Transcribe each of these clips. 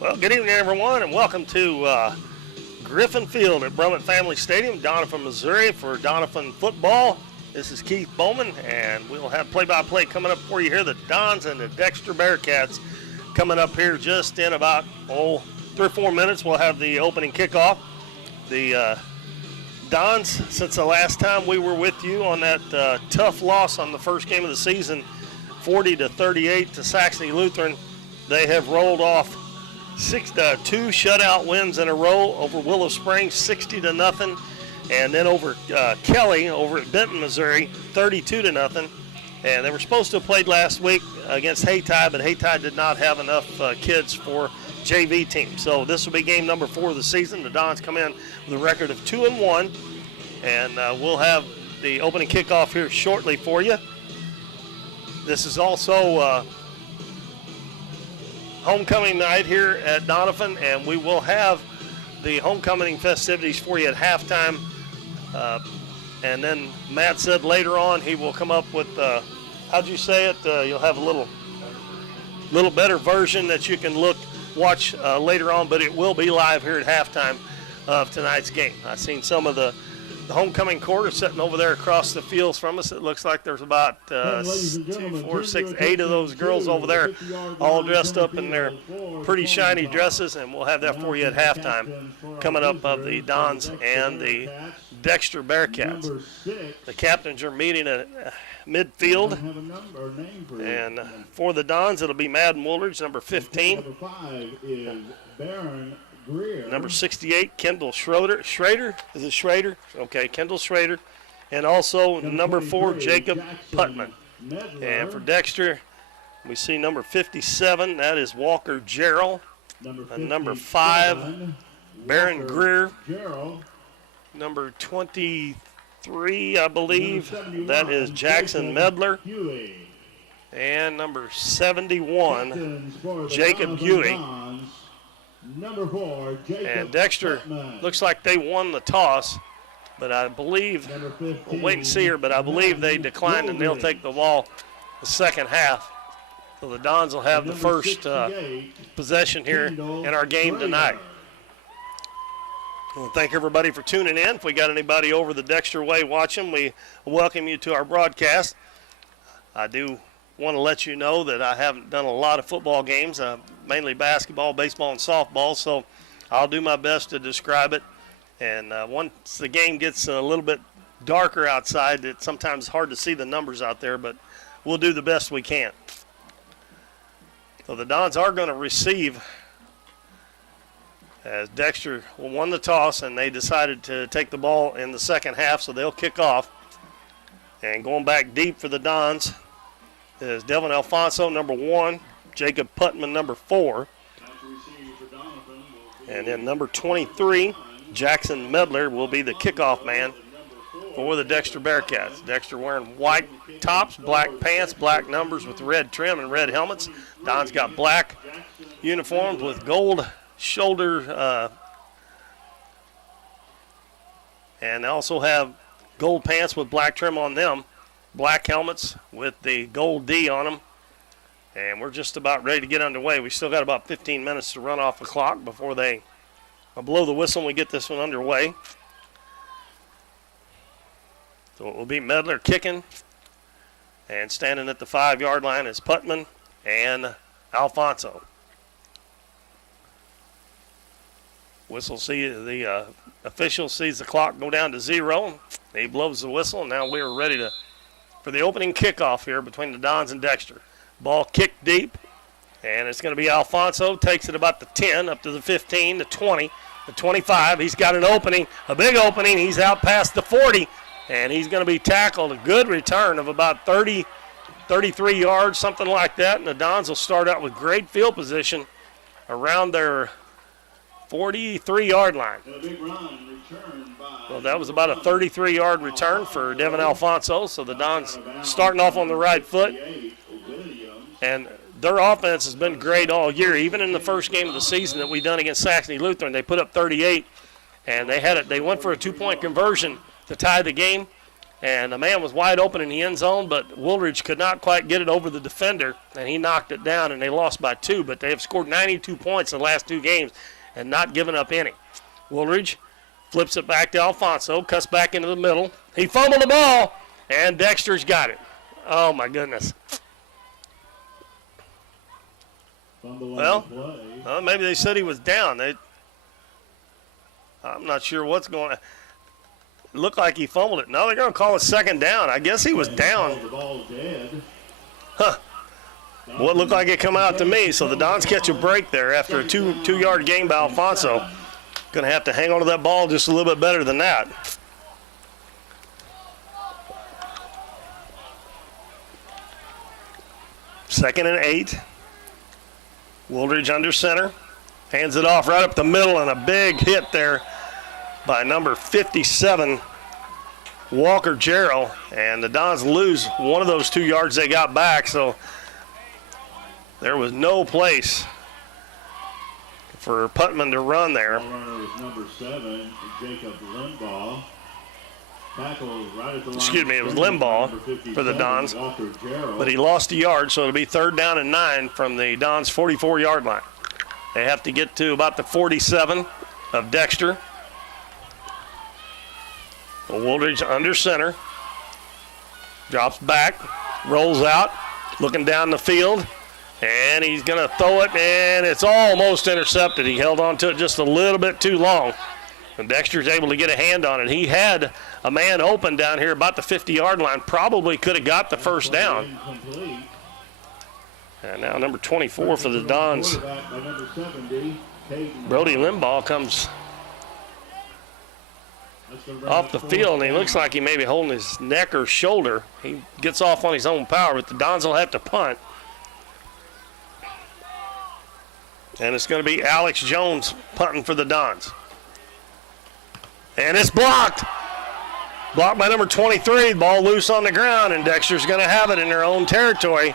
Well, good evening, everyone, and welcome to Griffin Field at Brummett Family Stadium, Doniphan, Missouri, for Doniphan football. This is Keith Bowman, and we'll have play-by-play coming up for you here. The Dons and the Dexter Bearcats coming up here just in about 3 or 4 minutes. We'll have the opening kickoff. The Dons, since the last time we were with you on that tough loss on the first game of the season, 40-38 to Saxony Lutheran, they have rolled off 2 shutout wins in a row over Willow Springs, 60-0, and then over Kelly over at Benton, Missouri, 32-0. And they were supposed to have played last week against Haytide, but Haytide did not have enough kids for JV team. So this will be game number 4 of the season. The Dons come in with a record of 2-1, and we'll have the opening kickoff here shortly for you. This is also homecoming night here at Doniphan, and we will have the homecoming festivities for you at halftime. And then Matt said later on he will come up with, how'd you say it? You'll have a little better version that you can watch later on, but it will be live here at halftime of tonight's game. I've seen some of the homecoming quarter sitting over there across the fields from us. It looks like there's about 2, 4, 6, 8 of those girls over there, all dressed up in their pretty shiny dresses, and we'll have that for you at halftime coming up of the Dons and the Dexter Bearcats. The captains are meeting at midfield, and for the Dons it'll be Madden Woolridge, number 15. Number 68, Kendall Schrader. Is it Schrader? Okay, Kendall Schrader. And also number 4, Jacob Putman. And for Dexter, we see number 57. That is Walker Jarrell. And number 5, Baron Greer. Number 23, I believe, that is Jackson Medler. And number 71, Jacob Huey. Number 4, Jacob and Dexter Putman. Looks like they won the toss, but I believe, we'll wait and see here, but I believe they declined and they'll take the ball the second half. So the Dons will have the first possession here in our game tonight. I want to thank everybody for tuning in. If we got anybody over the Dexter way watching, we welcome you to our broadcast. I do want to let you know that I haven't done a lot of football games, mainly basketball, baseball, and softball, so I'll do my best to describe it. And once the game gets a little bit darker outside, it's sometimes hard to see the numbers out there, but we'll do the best we can. So the Dons are going to receive, as Dexter won the toss, and they decided to take the ball in the second half, so they'll kick off. And going back deep for the Dons is Devin Alfonso, number 1, Jacob Putman, number 4, and then number 23, Jackson Medler, will be the kickoff man for the Dexter Bearcats. Dexter wearing white tops, black pants, black numbers with red trim and red helmets. Don's got black uniforms with gold shoulder, and they also have gold pants with black trim on them. Black helmets with the gold D on them. And we're just about ready to get underway. We still got about 15 minutes to run off the clock before they blow the whistle and we get this one underway. So it will be Medler kicking. And standing at the 5-yard line is Putman and Alfonso. The official sees the clock go down to 0. He blows the whistle, and now we're ready for the opening kickoff here between the Dons and Dexter. Ball kicked deep, and it's going to be Alfonso. Takes it about the 10, up to the 15, the 20, the 25. He's got an opening, a big opening. He's out past the 40, and he's going to be tackled. A good return of about 30, 33 yards, something like that. And the Dons will start out with great field position around their 43-yard line. Well, that was about a 33-yard return for Devin Alfonso, so the Dons starting off on the right foot. And their offense has been great all year. Even in the first game of the season that we done against Saxony Lutheran, they put up 38, and they went for a 2-point conversion to tie the game. And the man was wide open in the end zone, but Woolridge could not quite get it over the defender, and he knocked it down, and they lost by 2. But they have scored 92 points in the last 2 games and not given up any. Woolridge flips it back to Alfonso, cuts back into the middle. He fumbled the ball, and Dexter's got it. Oh, my goodness. Well, maybe they said he was down. I'm not sure what's going on. It looked like he fumbled it. No, they're going to call it second down. I guess he was down. Huh. What looked like it come out to me. So the Dons catch a break there after a two-yard gain by Alfonso. Going to have to hang on to that ball just a little bit better than that. Second and 8. Woolridge under center. Hands it off right up the middle, and a big hit there by number 57, Walker Jarrell. And the Dons lose one of those 2 yards they got back, so there was no place for Putman to run there. Runner is number 7, Jacob Limbaugh. Excuse me, it was Limbaugh for the Dons, but he lost a yard, so it'll be 3rd down and 9 from the Dons' 44-yard line. They have to get to about the 47 of Dexter. Woolridge under center, drops back, rolls out, looking down the field, and he's going to throw it, and it's almost intercepted. He held on to it just a little bit too long, and Dexter's able to get a hand on it. He had a man open down here about the 50-yard line, probably could have got the first down. And now number 24 for the Dons, Brody Limbaugh, comes off the field, and he looks like he may be holding his neck or shoulder. He gets off on his own power, but the Dons will have to punt. And it's going to be Alex Jones punting for the Dons. And it's blocked. Blocked by number 23. Ball loose on the ground, and Dexter's going to have it in their own territory.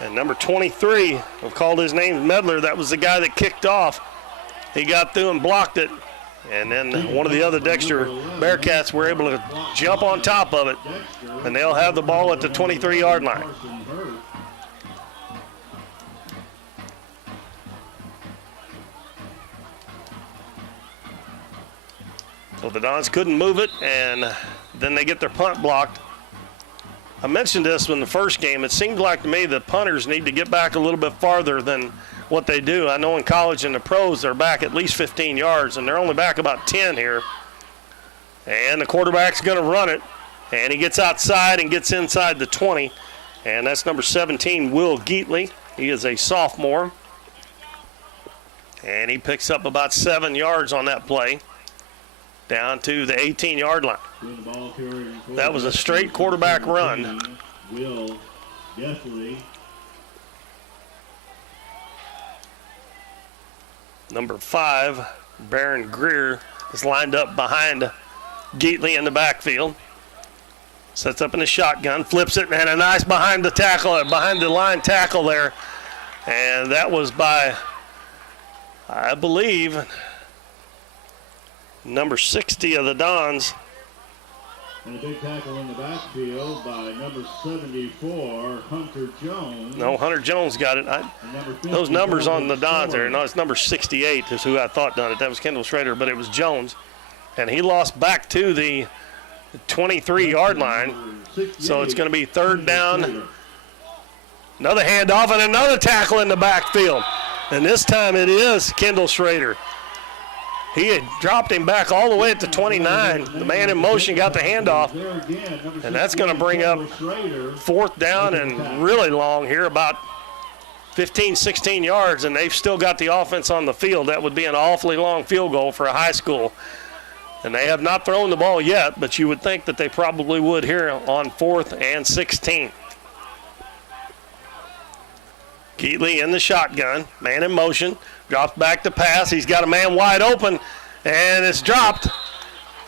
And number 23, we've called his name Medler. That was the guy that kicked off. He got through and blocked it. And then one of the other Dexter Bearcats were able to jump on top of it. And they'll have the ball at the 23-yard line. So the Dons couldn't move it, and then they get their punt blocked. I mentioned this in the first game. It seemed like to me the punters need to get back a little bit farther than what they do. I know in college and the pros they're back at least 15 yards, and they're only back about 10 here. And the quarterback's going to run it, and he gets outside and gets inside the 20. And that's number 17, Will Geatley. He is a sophomore. And he picks up about 7 yards on that play, down to the 18-yard line. That was a straight quarterback run. Will Geatley. Number 5, Baron Greer, is lined up behind Geatley in the backfield. Sets up in the shotgun, flips it, and a nice behind the line tackle there. And that was by, I believe, number 60 of the Dons. And a big tackle in the backfield by number 74, Hunter Jones. No, Hunter Jones got it. Those numbers on the Dons there. No, it's number 68 is who I thought done it. That was Kendall Schrader, but it was Jones. And he lost back to the 23-yard line. So it's going to be 3rd down. Another handoff and another tackle in the backfield. And this time it is Kendall Schrader. He had dropped him back all the way at the 29. The man in motion got the handoff. And that's going to bring up 4th down and really long here, about 15, 16 yards, and they've still got the offense on the field. That would be an awfully long field goal for a high school. And they have not thrown the ball yet, but you would think that they probably would here on 4th and 16. Geatley in the shotgun, man in motion, drops back to pass. He's got a man wide open, and it's dropped.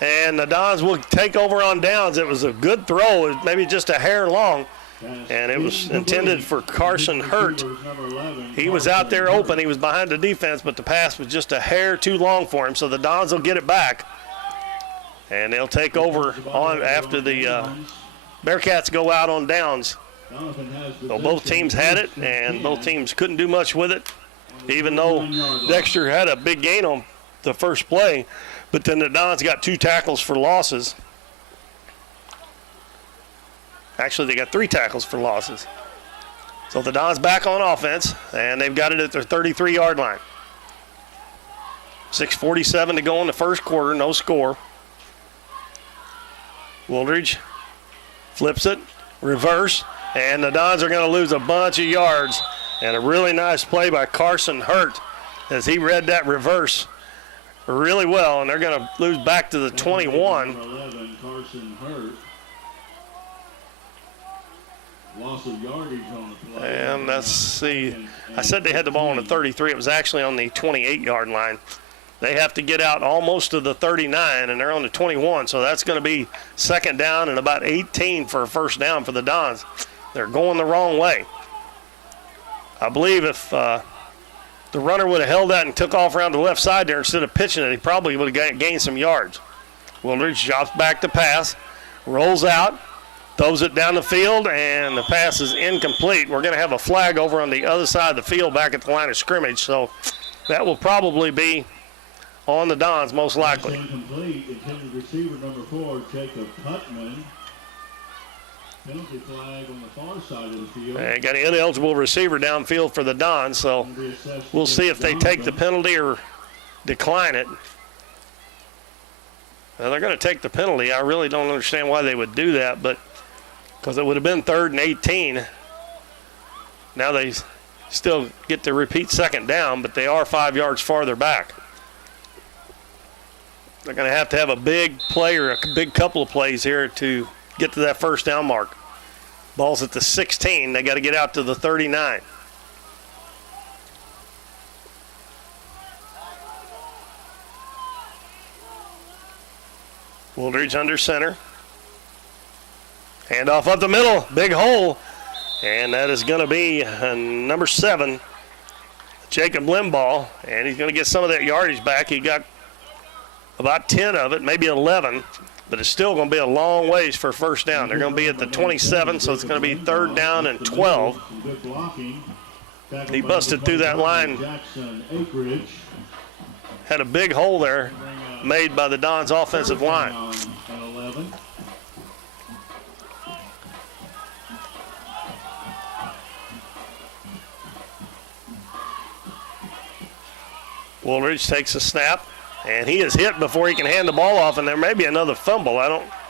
And the Dons will take over on downs. It was a good throw, it was maybe just a hair long, and it was intended for Carson Hurt. He was out there open. He was behind the defense, but the pass was just a hair too long for him, so the Dons will get it back. And they'll take over on after the Bearcats go out on downs. So both teams had it, and both teams couldn't do much with it, even though Dexter had a big gain on the first play. But then the Dons got 2 tackles for losses. Actually, they got 3 tackles for losses. So the Dons back on offense, and they've got it at their 33-yard line. 6:47 to go in the first quarter, no score. Wooldridge flips it, reverse, and the Dons are going to lose a bunch of yards. And a really nice play by Carson Hurt as he read that reverse really well, and they're going to lose back to the 21. 11, Carson Hurt. Loss of yardage on the play. And let's see. I said they had the ball on the 33. It was actually on the 28-yard line. They have to get out almost to the 39, and they're on the 21. So that's going to be second down and about 18 for a first down for the Dons. They're going the wrong way. I believe if the runner would have held that and took off around the left side there instead of pitching it, he probably would have gained some yards. Wooldridge drops back to pass, rolls out, throws it down the field, and the pass is incomplete. We're going to have a flag over on the other side of the field back at the line of scrimmage, so that will probably be on the Dons most likely. Incomplete. Intended receiver number 4, Jacob Putman. Penalty flag on the far side of the field. And got an ineligible receiver downfield for the Dons, so we'll see if they take the penalty or decline it. Now, they're going to take the penalty. I really don't understand why they would do that, but because it would have been 3rd and 18. Now they still get to repeat second down, but they are 5 yards farther back. They're going to have a big play or a big couple of plays here to get to that first down mark. Ball's at the 16. They got to get out to the 39. Wooldridge under center. Handoff up the middle. Big hole. And that is going to be number 7, Jacob Limbaugh. And he's going to get some of that yardage back. He got about 10 of it, maybe 11. But it's still going to be a long ways for first down. They're going to be at the 27, so it's going to be 3rd down and 12. He busted through that line. Had a big hole there made by the Dons offensive line. Wooldridge takes a snap. And he is hit before he can hand the ball off, and there may be another fumble.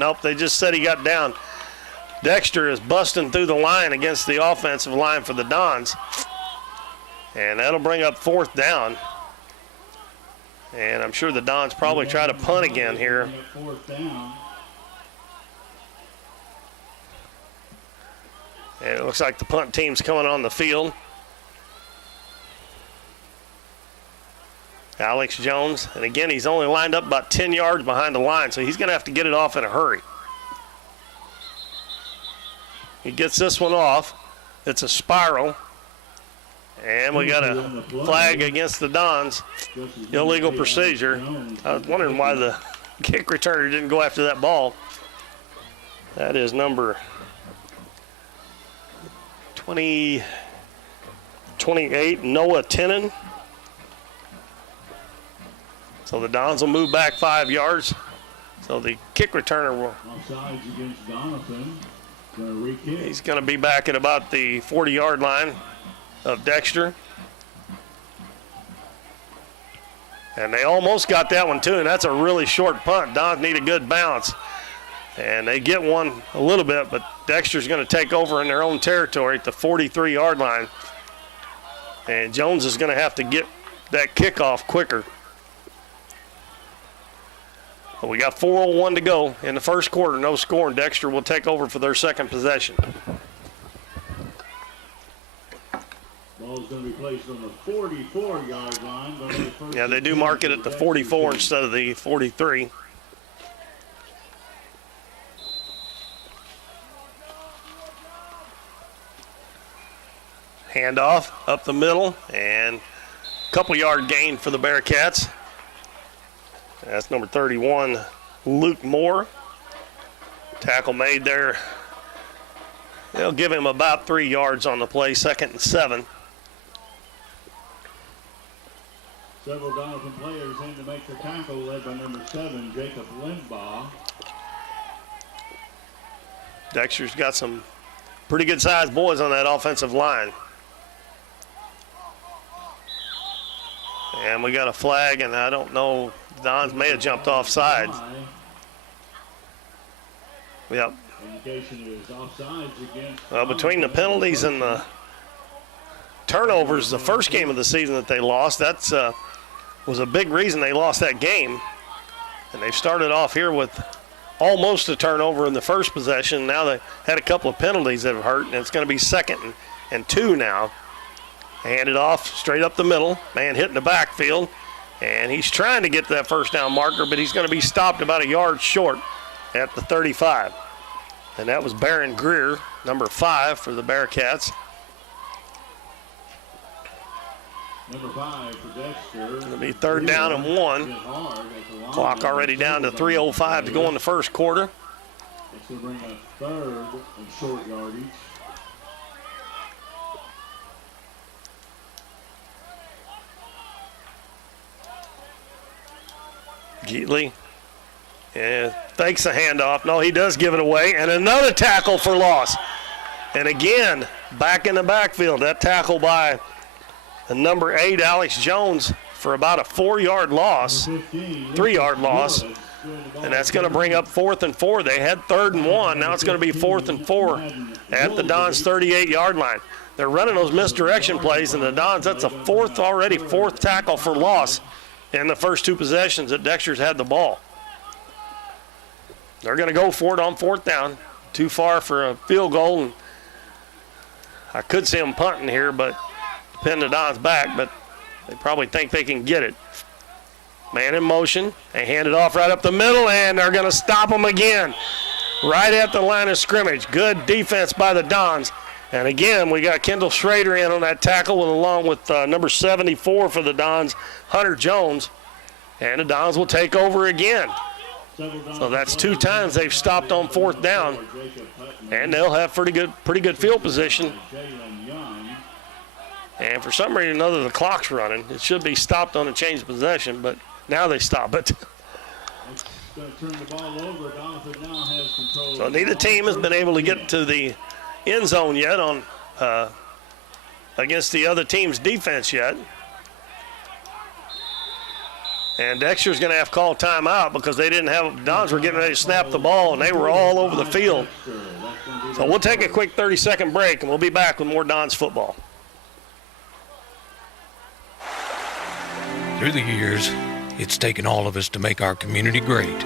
Nope, they just said he got down. Dexter is busting through the line against the offensive line for the Dons. And that'll bring up 4th down. And I'm sure the Dons probably try to punt again here. And it looks like the punt team's coming on the field. Alex Jones, and again, he's only lined up about 10 yards behind the line, so he's going to have to get it off in a hurry. He gets this one off. It's a spiral. And we got a flag against the Dons. Illegal procedure. I was wondering why the kick returner didn't go after that ball. That is number 28, Noah Tennant. So the Dons will move back 5 yards. So the kick returner will. Offsides against Doniphan. He's going to be back at about the 40-yard line of Dexter. And they almost got that one too, and that's a really short punt. Dons need a good bounce. And they get one a little bit, but Dexter's going to take over in their own territory at the 43-yard line. And Jones is going to have to get that kickoff quicker. But we got 4:01 to go in the first quarter, no score, and Dexter will take over for their second possession. Ball's going to be placed on the 44-yard line. Yeah, they do mark it at the 44 instead of the 43. Handoff up the middle, and a couple-yard gain for the Bearcats. That's number 31, Luke Moore. Tackle made there. They'll give him about 3 yards on the play, 2nd and 7. Several Doniphan players in to make the tackle, led by number 7, Jacob Limbaugh. Dexter's got some pretty good-sized boys on that offensive line. And we got a flag, and I don't know, Dons may have jumped offside. Yep. Indication is offsides against. Well, between the penalties and the turnovers, the first game of the season that they lost, that's was a big reason they lost that game. And they've started off here with almost a turnover in the first possession. Now they had a couple of penalties that have hurt, and it's going to be 2nd and 2 now. Handed off straight up the middle. Man hit in the backfield, and he's trying to get to that first down marker, but he's going to be stopped about a yard short at the 35. And that was Barron Greer, number 5 for the Bearcats. Number 5 for Dexter. It'll be 3rd down and 1. Clock already down to 3:05 to go in the first quarter. It's going to bring a 3rd and short yardage. Geatley, fakes a handoff. No, he does give it away. And another tackle for loss. And again, back in the backfield. That tackle by the number 8, Alex Jones, for about a 4-yard loss, 3-yard loss. And that's going to bring up 4th and 4. They had 3rd and 1. Now it's going to be 4th and 4 at the Dons' 38-yard line. They're running those misdirection plays, and the Dons, that's a fourth tackle for loss in the first 2 possessions that Dexter's had the ball. They're going to go for it on 4th down. Too far for a field goal, and I could see them punting here, but pin the Dons back, but they probably think they can get it. Man in motion. They hand it off right up the middle, and they're going to stop them again right at the line of scrimmage. Good defense by the Dons. And again, we got Kendall Schrader in on that tackle, along with number 74 for the Dons, Hunter Jones. And the Dons will take over again. So that's 2 times they've stopped on 4th down. And they'll have pretty good field position. And for some reason or another, the clock's running. It should be stopped on a change of possession, but now they stop it. So neither team has been able to get to the end zone yet on against the other team's defense yet. And Dexter's going to have to call timeout because they didn't have, Dons were getting ready to snap the ball, and they were all over the field. So we'll take a quick 30-second break, and we'll be back with more Dons football. Through the years, it's taken all of us to make our community great.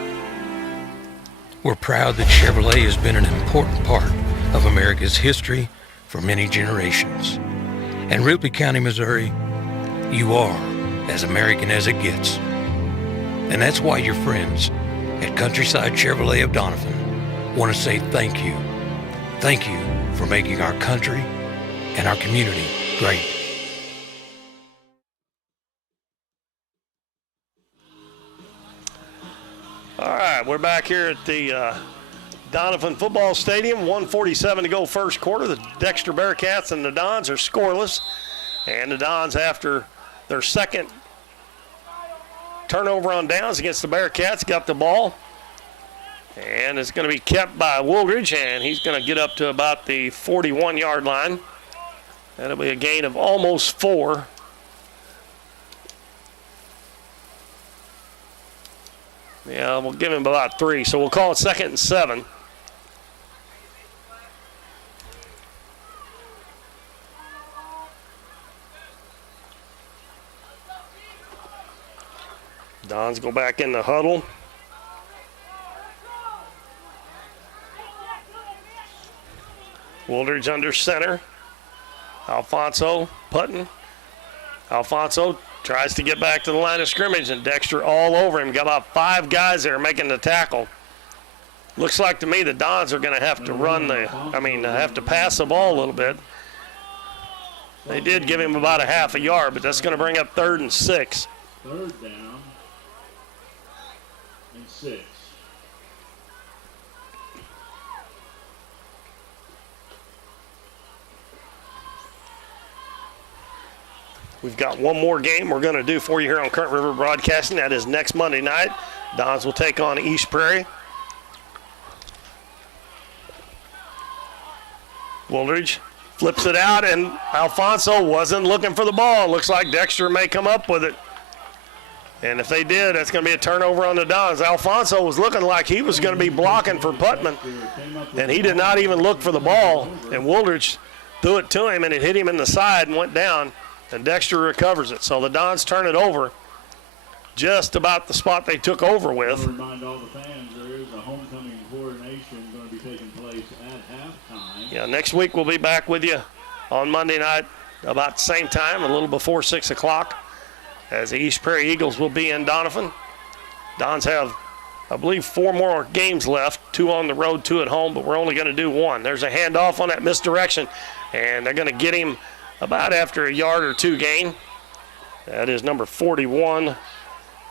We're proud that Chevrolet has been an important part of America's history for many generations. And Ripley County, Missouri, you are as American as it gets. And that's why your friends at Countryside Chevrolet of Doniphan want to say thank you. Thank you for making our country and our community great. All right, we're back here at the Doniphan Football Stadium. 1:47 to go first quarter. The Dexter Bearcats and the Dons are scoreless. And the Dons, after their second turnover on downs against the Bearcats, got the ball. And it's going to be kept by Woolridge, and he's going to get up to about the 41-yard line. That'll be a gain of almost 4. Yeah, we'll give him about 3, so we'll call it 2nd and 7. Dons go back in the huddle. Woolridge under center. Alfonso Putton. Alfonso tries to get back to the line of scrimmage, and Dexter all over him. Got about 5 guys there making the tackle. Looks like to me the Dons are going to have to have to pass the ball a little bit. They did give him about a half a yard, but that's going to bring up 3rd and 6. 3rd down and 6. We've got one more game we're going to do for you here on Current River Broadcasting. That is next Monday night. Dons will take on East Prairie. Wooldridge flips it out, and Alfonso wasn't looking for the ball. Looks like Dexter may come up with it. And if they did, that's going to be a turnover on the Dons. Alfonso was looking like he was going to be blocking for Putman, and he did not even look for the ball. And Wooldridge threw it to him, and it hit him in the side and went down, and Dexter recovers it. So the Dons turn it over just about the spot they took over with. I'll remind all the fans there is a homecoming coordination going to be taking place at halftime. Yeah, next week we'll be back with you on Monday night about the same time, a little before 6 o'clock, as the East Prairie Eagles will be in Doniphan. Dons have, I believe, 4 more games left, 2 on the road, 2 at home, but we're only going to do 1. There's a handoff on that misdirection, and they're going to get him about after a yard or 2 gain. That is number 41.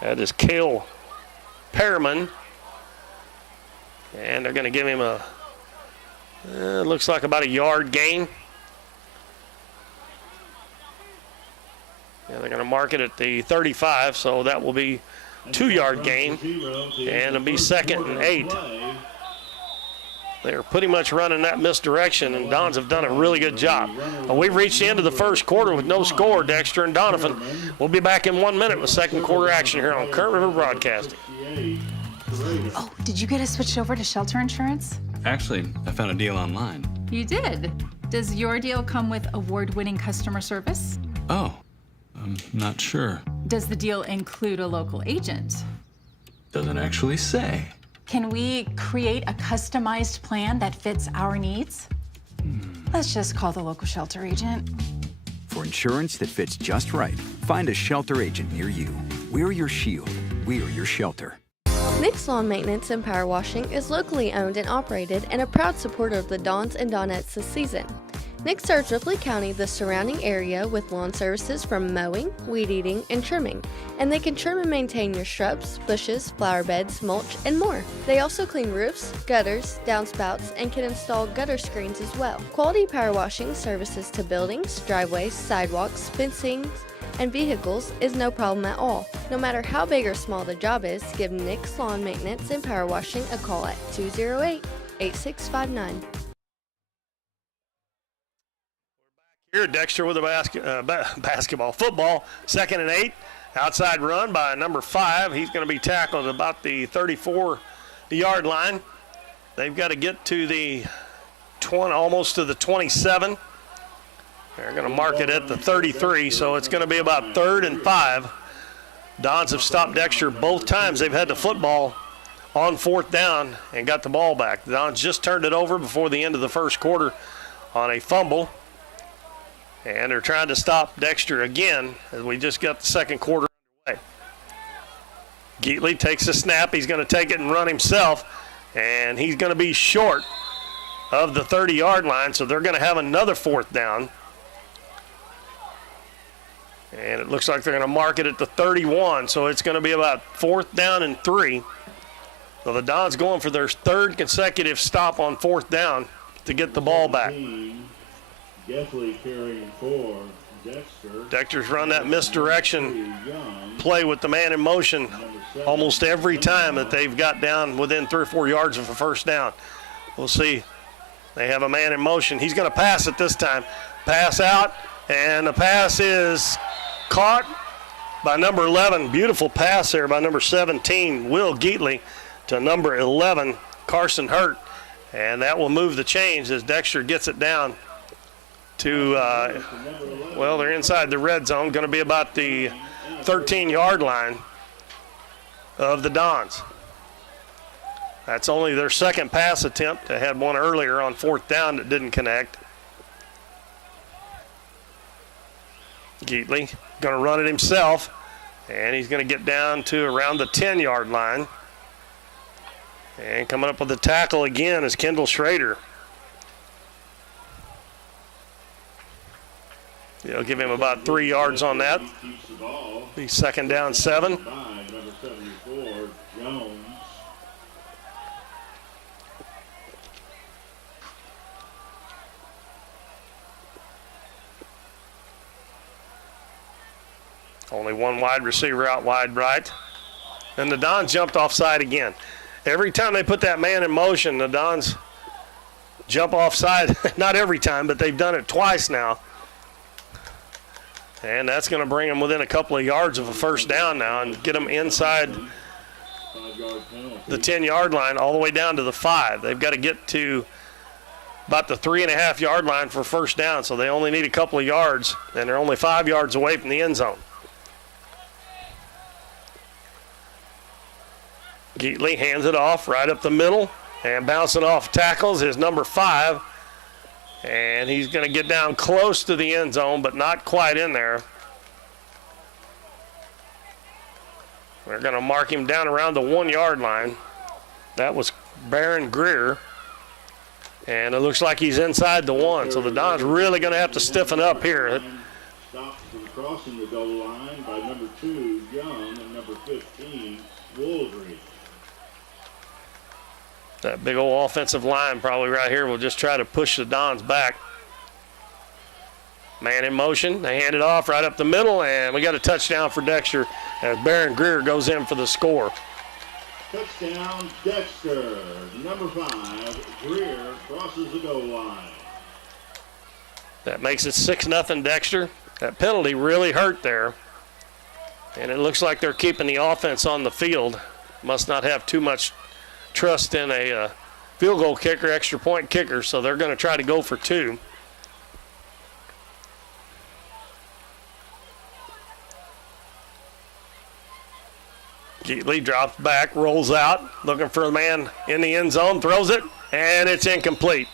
That is Cale Perriman. And they're going to give him a, looks like about a yard gain. Yeah, they're going to mark it at the 35, so that will be 2-yard gain, and it'll be 2nd and 8. They're pretty much running that misdirection, and Dons have done a really good job. We've reached the end of the first quarter with no score, Dexter and Doniphan. We'll be back in 1 minute with second quarter action here on Current River Broadcasting. Oh, did you get us switched over to shelter insurance? Actually, I found a deal online. You did? Does your deal come with award-winning customer service? Oh, I'm not sure. Does the deal include a local agent? Doesn't actually say. Can we create a customized plan that fits our needs? Let's just call the local shelter agent. For insurance that fits just right, find a shelter agent near you. We're your shield. We're your shelter. Nick's Lawn Maintenance and Power Washing is locally owned and operated and a proud supporter of the Dons and Donettes this season. Nick serves Ripley County, the surrounding area, with lawn services from mowing, weed eating, and trimming, and they can trim and maintain your shrubs, bushes, flower beds, mulch, and more. They also clean roofs, gutters, downspouts, and can install gutter screens as well. Quality power washing services to buildings, driveways, sidewalks, fencing, and vehicles is no problem at all. No matter how big or small the job is, give Nick's Lawn Maintenance and Power Washing a call at 208-8659. Here, Dexter with a football, 2nd and 8. Outside run by number 5. He's going to be tackled about the 34-yard line. They've got to get to the 20, almost to the 27. They're going to mark it at the 33, so it's going to be about 3rd and 5. Dons have stopped Dexter both times. They've had the football on 4th down and got the ball back. The Dons just turned it over before the end of the first quarter on a fumble. And they're trying to stop Dexter again as we just got the second quarter underway. Geatley takes a snap. He's going to take it and run himself. And he's going to be short of the 30-yard line, so they're going to have another 4th down. And it looks like they're going to mark it at the 31, so it's going to be about 4th down and 3. So the Dons going for their 3rd consecutive stop on 4th down to get the ball back. Gethley carrying 4. Dexter. Dexter's run that misdirection play with the man in motion almost every time that they've got down within 3 or 4 yards of a first down. We'll see. They have a man in motion. He's going to pass it this time. Pass out, and the pass is caught by number 11. Beautiful pass there by number 17, Will Geatley, to number 11, Carson Hurt. And that will move the chains as Dexter gets it down to, well, they're inside the red zone, going to be about the 13-yard line of the Dons. That's only their 2nd pass attempt. They had one earlier on 4th down that didn't connect. Geatley going to run it himself, and he's going to get down to around the 10-yard line. And coming up with the tackle again is Kendall Schrader. They'll give him about 3 yards on that. Be 2nd down 7. Number 74, Jones. Only one wide receiver out wide right. And the Dons jumped offside again. Every time they put that man in motion, the Dons jump offside. Not every time, but they've done it twice now. And that's going to bring them within a couple of yards of a first down now and get them inside the 10-yard line all the way down to the 5. They've got to get to about the 3.5-yard line for first down, so they only need a couple of yards, and they're only 5 yards away from the end zone. Geatley hands it off right up the middle, and bouncing off tackles is number 5. And he's going to get down close to the end zone, but not quite in there. We're going to mark him down around the 1-yard line. That was Baron Greer. And it looks like he's inside the 1, so the Dons really going to have to stiffen up here. Stopped from crossing the goal line by number 2, Young, and number 15, Woolridge. That big old offensive line probably right here will just try to push the Dons back. Man in motion. They hand it off right up the middle, and we got a touchdown for Dexter as Baron Greer goes in for the score. Touchdown, Dexter. Number 5, Greer crosses the goal line. That makes it 6-0 Dexter. That penalty really hurt there. And it looks like they're keeping the offense on the field. Must not have too much trust in a field goal kicker, extra point kicker, so they're going to try to go for 2. Geatley drops back, rolls out, looking for a man in the end zone, throws it, and it's incomplete.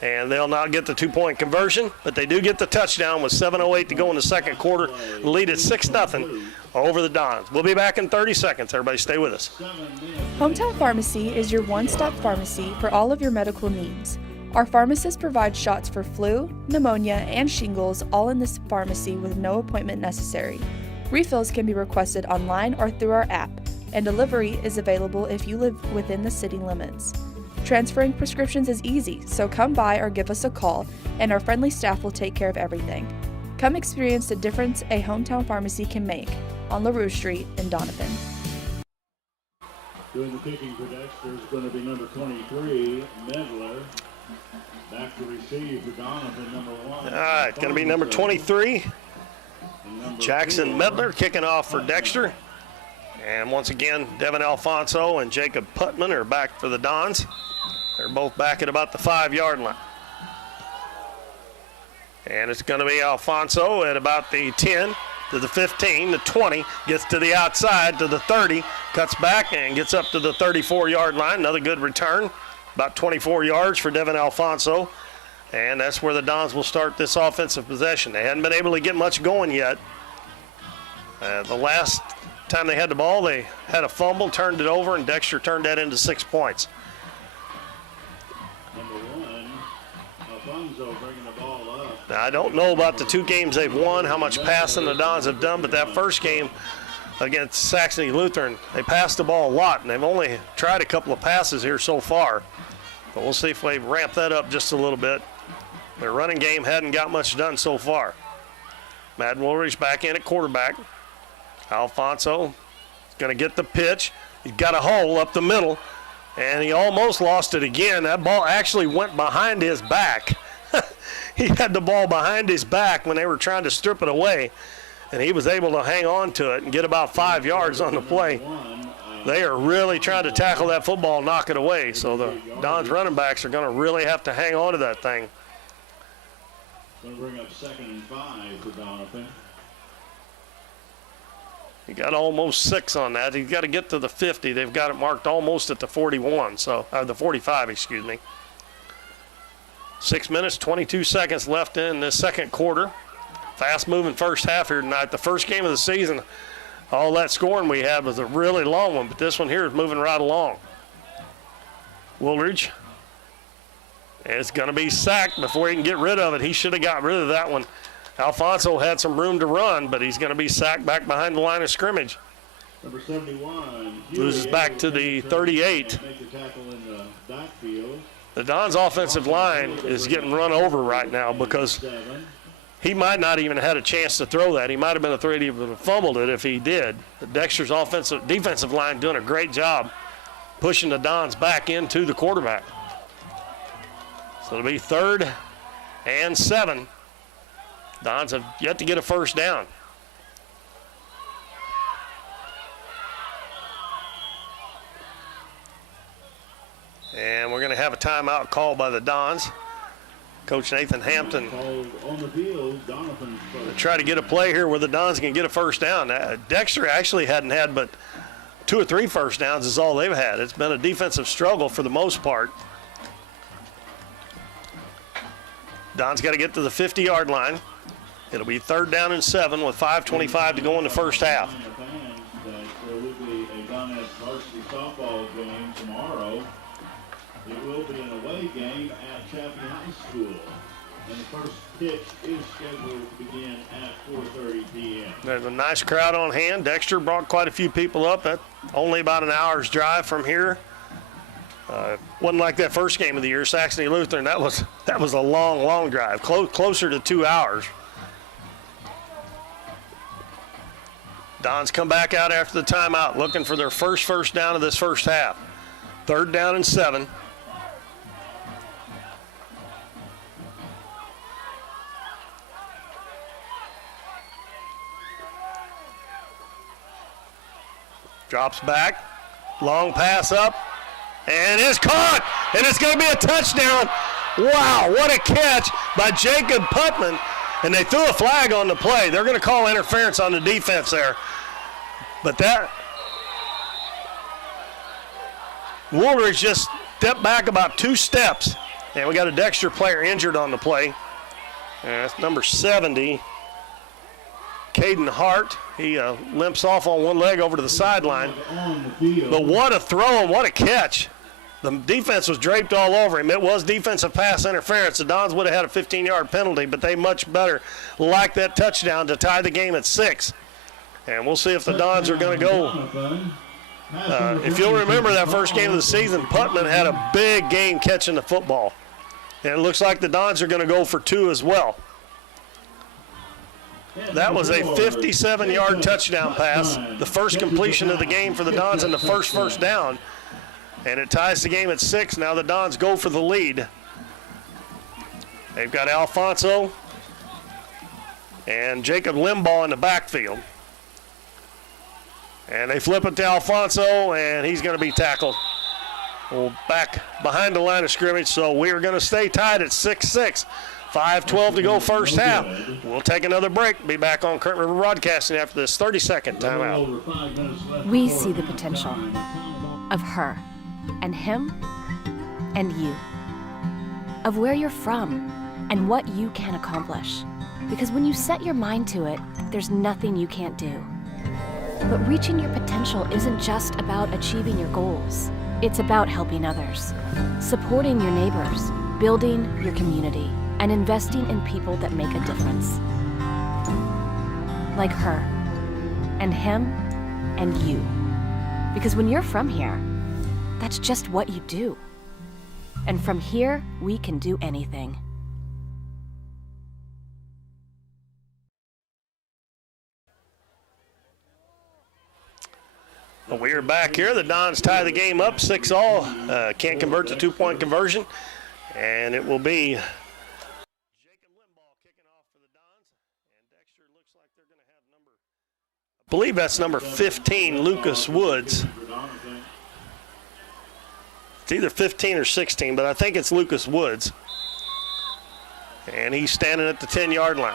And they'll not get the 2-point conversion, but they do get the touchdown with 7:08 to go in the second quarter. Lead at 6-0 over the Dons. We'll be back in 30 seconds. Everybody stay with us. Hometown Pharmacy is your one-stop pharmacy for all of your medical needs. Our pharmacist provides shots for flu, pneumonia, and shingles all in this pharmacy with no appointment necessary. Refills can be requested online or through our app, and delivery is available if you live within the city limits. Transferring prescriptions is easy, so come by or give us a call, and our friendly staff will take care of everything. Come experience the difference a hometown pharmacy can make on LaRue Street in Doniphan. Doing the kicking for Dexter is going to be number 23, Medler. Back to receive for Doniphan, number 1. All right, going to be number 23, Jackson Medler, kicking off for Dexter. And once again, Devin Alfonso and Jacob Putman are back for the Dons. They're both back at about the 5-yard line. And it's going to be Alfonso at about the 10 to the 15, the 20, gets to the outside to the 30, cuts back and gets up to the 34-yard line. Another good return, about 24 yards for Devin Alfonso. And that's where the Dons will start this offensive possession. They hadn't been able to get much going yet. The last time they had the ball, they had a fumble, turned it over, and Dexter turned that into 6 points. Number 1, Alfonso bringing the ball up. Now, I don't know about the 2 games they've won, how much passing the Dons have done, but that first game against Saxony Lutheran, they passed the ball a lot, and they've only tried a couple of passes here so far. But we'll see if they ramp that up just a little bit. Their running game hadn't got much done so far. Madden Woolridge back in at quarterback. Alfonso is going to get the pitch. He's got a hole up the middle, and he almost lost it again. That ball actually went behind his back. He had the ball behind his back when they were trying to strip it away, and he was able to hang on to it and get about 5 yards on the play. They are really trying to tackle that football and knock it away, so the Dons running backs are going to really have to hang on to that thing. Going to bring up 2nd and 5 for Doniphan. He got almost 6 on that. He's got to get to the 50. They've got it marked almost at the 41, so the 45, excuse me. 6 minutes, 22 seconds left in this second quarter. Fast-moving first half here tonight. The first game of the season, all that scoring we had was a really long one, but this one here is moving right along. Woolridge is going to be sacked before he can get rid of it. He should have got rid of that one. Alfonso had some room to run, but he's going to be sacked back behind the line of scrimmage. Number 71. Loses back to the 38. Make the tackle in the backfield. The Dons' offensive line is getting run over right now because he might not even have had a chance to throw that. He might have been afraid he would have fumbled it if he did. But Dexter's defensive line doing a great job pushing the Dons back into the quarterback. So it'll be 3rd and 7. Dons have yet to get a first down. And we're going to have a timeout called by the Dons. Coach Nathan Hampton On the field, Doniphan's first. try to get a play here where the Dons can get a first down. Dexter actually hadn't had but 2 or 3 first downs is all they've had. It's been a defensive struggle for the most part. Don's got to get to the 50-yard line. It'll be 3rd down and 7 with 5:25 to go in the first half. There will be a Donetsk varsity softball game tomorrow. It will be an away game at Chaffee High School. And the first pitch is scheduled to begin at 4:30 p.m. There's a nice crowd on hand. Dexter brought quite a few people up. That's only about an hour's drive from here. Wasn't like that first game of the year, Saxony Lutheran. That was a long drive, closer to 2 hours. Dons come back out after the timeout, looking for their first down of this first half. 3rd down and 7. Drops back, long pass up, and it's caught, and it's going to be a touchdown. Wow, what a catch by Jacob Putman, and they threw a flag on the play. They're going to call interference on the defense there. But that, Woolridge just stepped back about 2 steps, and we got a Dexter player injured on the play. And that's number 70. Caden Hart, he limps off on one leg over to the sideline. But what a throw and what a catch. The defense was draped all over him. It was defensive pass interference. The Dons would have had a 15-yard penalty, but they much better like that touchdown to tie the game at 6. And we'll see if the Dons are going to go. If you'll remember that first game of the season, Putman had a big game catching the football. And it looks like the Dons are going to go for 2 as well. That was a 57-yard touchdown pass, the first completion of the game for the Dons and the first down. And it ties the game at 6. Now the Dons go for the lead. They've got Alfonso and Jacob Limbaugh in the backfield. And they flip it to Alfonso, and he's going to be tackled. Well, back behind the line of scrimmage, so we're going to stay tied at 6-6. 5:12 to go first half. We'll take another break. Be back on Current River Broadcasting after this 30-second timeout. We see the potential of her and him and you, of where you're from and what you can accomplish. Because when you set your mind to it, there's nothing you can't do. But reaching your potential isn't just about achieving your goals. It's about helping others, supporting your neighbors, building your community, and investing in people that make a difference. Like her, and him, and you. Because when you're from here, that's just what you do. And from here, we can do anything. Well, we are back here. The Dons tie the game up 6-all. Can't convert the 2-point conversion. And it will be Jacob Limbaugh kicking off for the Dons. And Dexter looks like they're going to have I believe that's number 15, Lucas Woods. It's either 15 or 16, but I think it's Lucas Woods. And he's standing at the 10-yard line.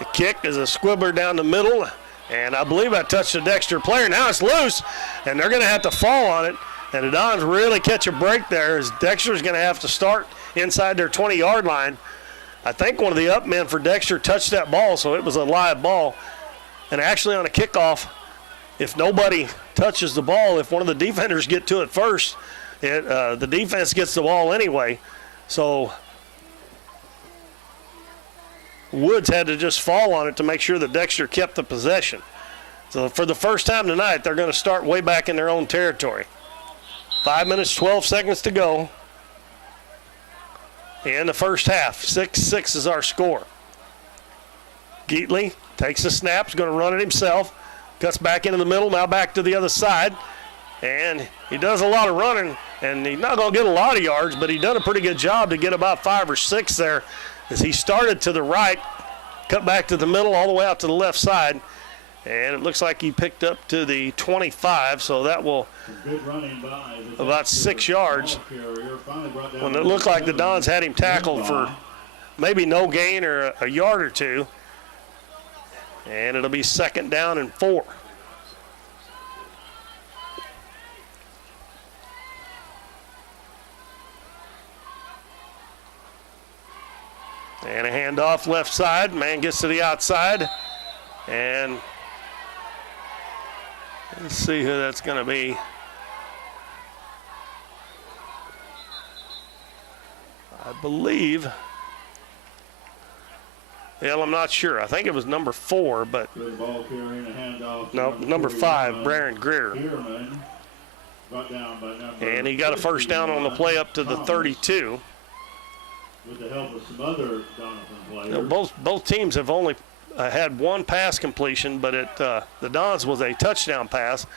The kick is a squibbler down the middle. And I believe I touched a Dexter player. Now it's loose, and they're going to have to fall on it. And the Dons really catch a break there as Dexter's going to have to start inside their 20-yard line. I think one of the up men for Dexter touched that ball, so it was a live ball. And actually on a kickoff, if nobody touches the ball, if one of the defenders get to it first, the defense gets the ball anyway. So Woods had to just fall on it to make sure that Dexter kept the possession. So for the first time tonight, they're going to start way back in their own territory. 5 minutes, 12 seconds to go in the first half. 6-6 is our score. Geatley takes the snap, is going to run it himself. Cuts back into the middle, now back to the other side. And he does a lot of running, and he's not going to get a lot of yards, but he done a pretty good job to get about 5 or 6 there as he started to the right, cut back to the middle, all the way out to the left side. And it looks like he picked up to the 25, so that will about 6 yards. When it looked like the Dons had him tackled for maybe no gain or a yard or two. And it'll be 2nd down and 4. And a handoff left side. Man gets to the outside. And let's see who that's going to be. I believe. Well, I'm not sure. I think it was number 4, but no, number 5, Baron Greer. And he got a first down on the play up to the 32. With the help of some other Doniphan players. Both teams have only had one pass completion, but the Dons was a touchdown pass,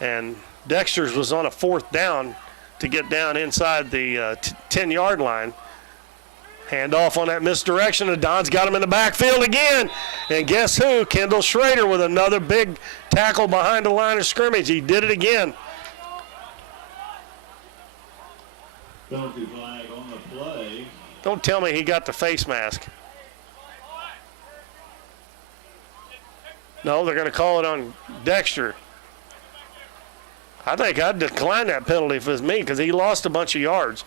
and Dexter's was on a 4th down to get down inside the 10-yard line. Handoff on that misdirection. The Dons got him in the backfield again. And guess who? Kendall Schrader with another big tackle behind the line of scrimmage. He did it again. Penalty flag on the play. Don't tell me he got the face mask. No, they're going to call it on Dexter. I think I'd decline that penalty if it was me because he lost a bunch of yards.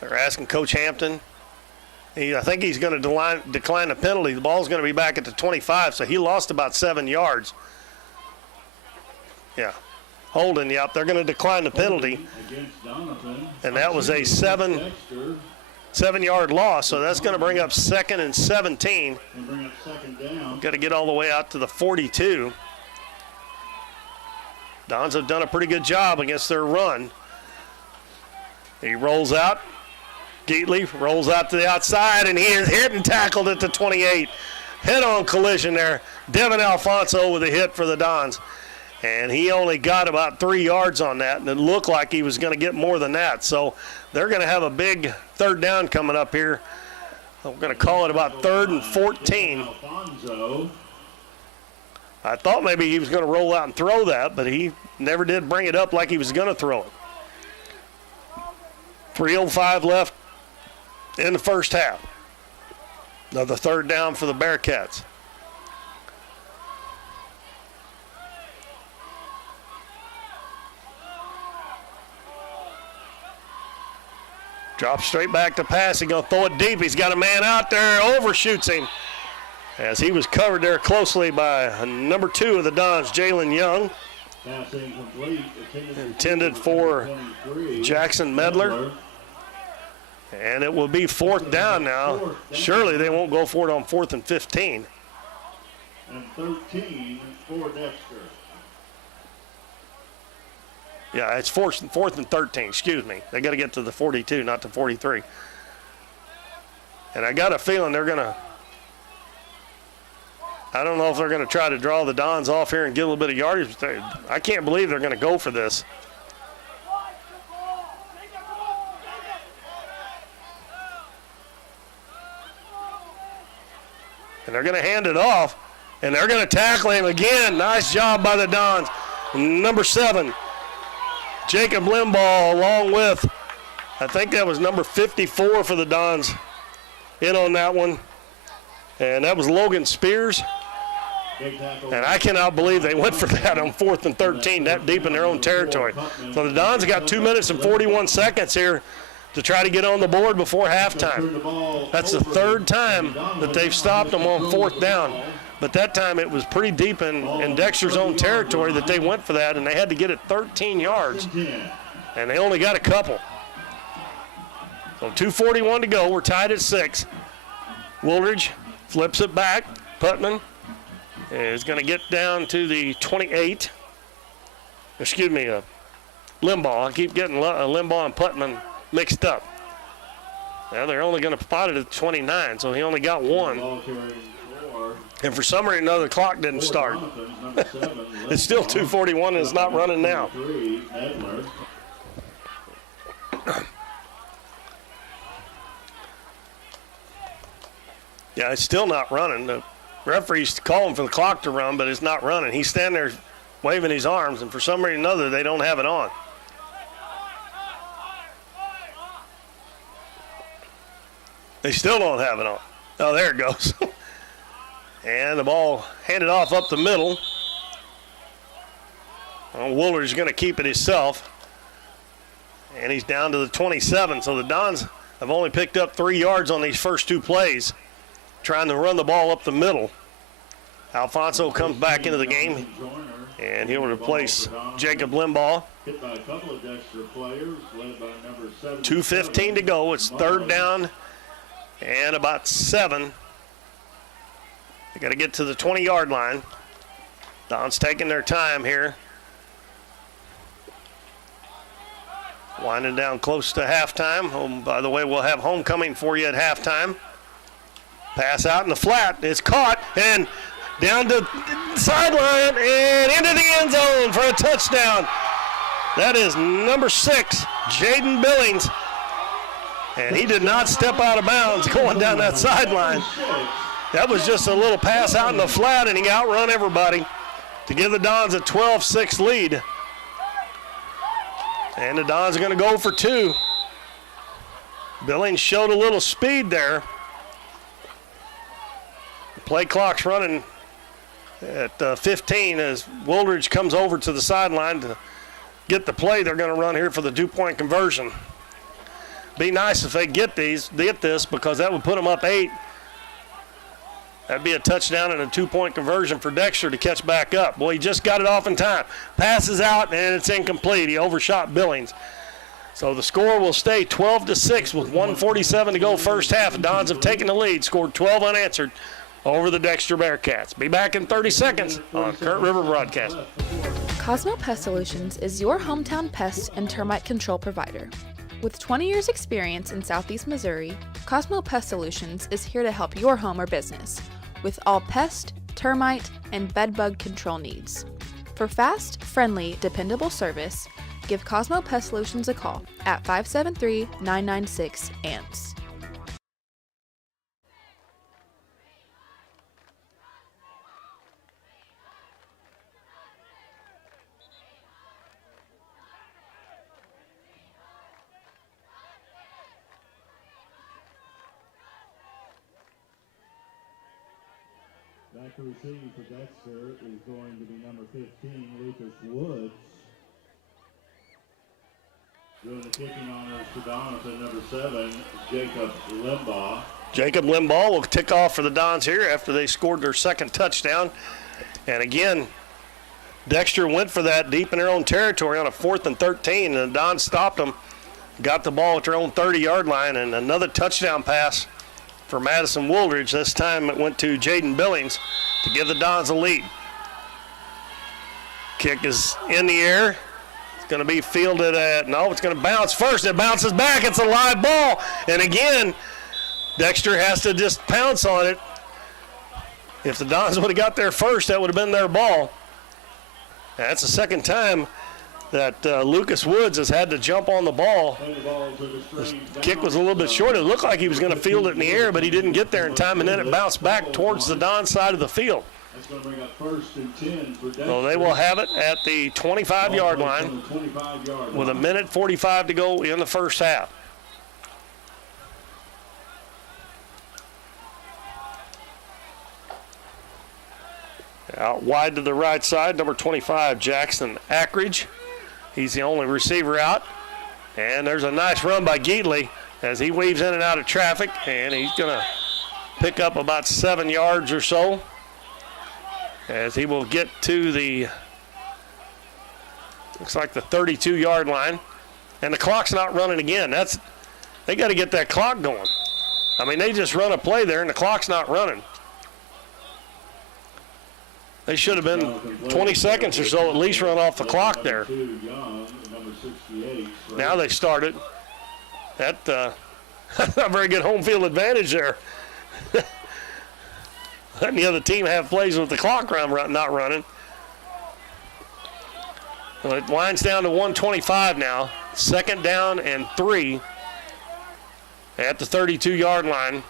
They're asking Coach Hampton. I think he's going to decline the penalty. The ball's going to be back at the 25, so he lost about 7 yards. Yeah. Holding, yep. They're going to decline the penalty. And that was a 7-yard loss, so that's going to bring up 2nd and 17. Got to get all the way out to the 42. Dons have done a pretty good job against their run. He rolls out. Geatley rolls out to the outside, and he is hit and tackled at the 28. Head-on collision there. Devin Alfonso with a hit for the Dons. And he only got about 3 yards on that, and it looked like he was going to get more than that. So they're going to have a big 3rd down coming up here. I'm going to call it about 3rd and 14. I thought maybe he was going to roll out and throw that, but he never did bring it up like he was going to throw it. 3:05 left in the first half. Another 3rd down for the Bearcats. Drops straight back to pass. He's going to throw it deep. He's got a man out there, overshoots him. As he was covered there closely by number 2 of the Dons, Jalen Young. Intended for Jackson Medler. And it will be 4th down now. Surely they won't go for it on 4th and 15. And 13 for Dexter. Yeah, it's 4th and 13, excuse me. They got to get to the 42, not the 43. And I got a feeling they're going to, I don't know if they're going to try to draw the Dons off here and get a little bit of yardage. I can't believe they're going to go for this. And they're going to hand it off, and they're going to tackle him again. Nice job by the Dons. Number 7. Jacob Limbaugh, along with, I think that was number 54 for the Dons, in on that one. And that was Logan Spears. And I cannot believe they went for that on 4th and 13, that deep in their own territory. So the Dons got 2 minutes and 41 seconds here to try to get on the board before halftime. That's the 3rd time that they've stopped them on 4th down. But that time it was pretty deep in Dexter's own territory that they went for that, and they had to get it 13 yards. And they only got a couple. So 2:41 to go. We're tied at 6. Wooldridge flips it back. Putman is going to get down to the 28. Excuse me, Limbaugh. I keep getting Limbaugh and Putman mixed up. Well, they're only going to spot it at 29, so he only got one. Ball carrying 4. And for some reason, the clock didn't start. Doniphan, number 7. It's still 2:41 and it's not running now. 3, Edler. Yeah, it's still not running. The referee's calling for the clock to run, but it's not running. He's standing there waving his arms, and for some reason or another, they don't have it on. They still don't have it on. Oh, there it goes. And the ball handed off up the middle. Well, Woolard's going to keep it himself. And he's down to the 27. So the Dons have only picked up 3 yards on these first 2 plays, trying to run the ball up the middle. Alfonso comes back into the game, and he'll replace Jacob Limbaugh. Hit by a couple of Dexter players, led by number 7. 2:15 to go. It's 3rd down and about 7. They got to get to the 20-yard line. Don's taking their time here. Winding down close to halftime. Oh, by the way, we'll have homecoming for you at halftime. Pass out in the flat. It's caught and down to the sideline and into the end zone for a touchdown. That is number 6, Jaden Billings. And he did not step out of bounds going down that sideline. That was just a little pass out in the flat, and he outrun everybody to give the Dons a 12-6 lead. And the Dons are going to go for 2. Billings showed a little speed there. The play clock's running at 15 as Wooldridge comes over to the sideline to get the play they're going to run here for the 2-point conversion. Be nice if they get this, because that would put them up 8. That'd be a touchdown and a 2-point conversion for Dexter to catch back up. Boy, he just got it off in time. Passes out, and it's incomplete. He overshot Billings. So the score will stay 12-6 with 1:47 to go first half. Dons have taken the lead, scored 12 unanswered over the Dexter Bearcats. Be back in 30 seconds on Current River Broadcast. Cosmo Pest Solutions is your hometown pest and termite control provider. With 20 years experience in Southeast Missouri, Cosmo Pest Solutions is here to help your home or business with all pest, termite, and bedbug control needs. For fast, friendly, dependable service, give Cosmo Pest Solutions a call at 573-996-ANTS. Back to receive for Dexter is going to be number 15, Lucas Woods. Doing the kicking honors to Doniphan, number 7, Jacob Limbaugh. Jacob Limbaugh will tick off for the Dons here after they scored their second touchdown. And again, Dexter went for that deep in their own territory on a 4th and 13, and the Dons stopped them, got the ball at their own 30-yard line, and another touchdown pass for Madison Wooldridge. This time it went to Jaden Billings to give the Dons a lead. Kick is in the air. It's going to be fielded at, no, it's going to bounce first. It bounces back. It's a live ball. And again, Dexter has to just pounce on it. If the Dons would have got there first, that would have been their ball. That's the second time that Lucas Woods has had to jump on the ball. The kick was a little bit short. It looked like he was going to field it in the air, but he didn't get there in time, and then it bounced back towards the Don side of the field. So they will have it at the 25-yard line with 1:45 to go in the first half. Out wide to the right side, number 25, Jackson Ackridge. He's the only receiver out. And there's a nice run by Geatley as he weaves in and out of traffic, and he's going to pick up about 7 yards or so as he will get to the, looks like the 32-yard line. And the clock's not running again. They got to get that clock going. I mean, they just run a play there, and the clock's not running. They should have been 20 seconds or so at least run off the clock there. Now they started. That Not a very good home field advantage there. Letting the other team have plays with the clock not running. Well, it winds down to 125 now. 2nd down and 3 at the 32-yard line.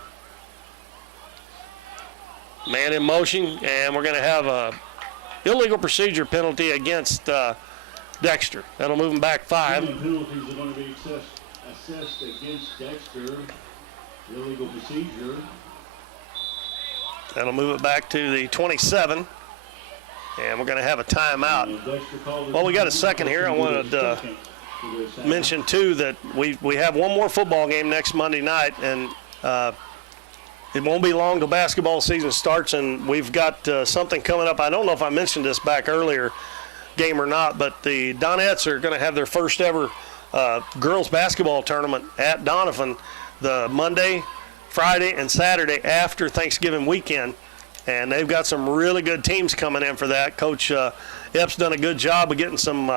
Man in motion, and we're going to have a illegal procedure penalty against Dexter. That'll move him back 5. Penalties are going to be assessed against Dexter. Illegal procedure. That'll move it back to the 27. And we're going to have a timeout. Well, we got a second here. I wanted to mention, too, that we have one more football game next Monday night, and it won't be long till basketball season starts, and we've got something coming up. I don't know if I mentioned this back earlier game or not, but the Donettes are going to have their first ever girls basketball tournament at Doniphan the Monday, Friday, and Saturday after Thanksgiving weekend. And they've got some really good teams coming in for that. Coach Epps done a good job of getting some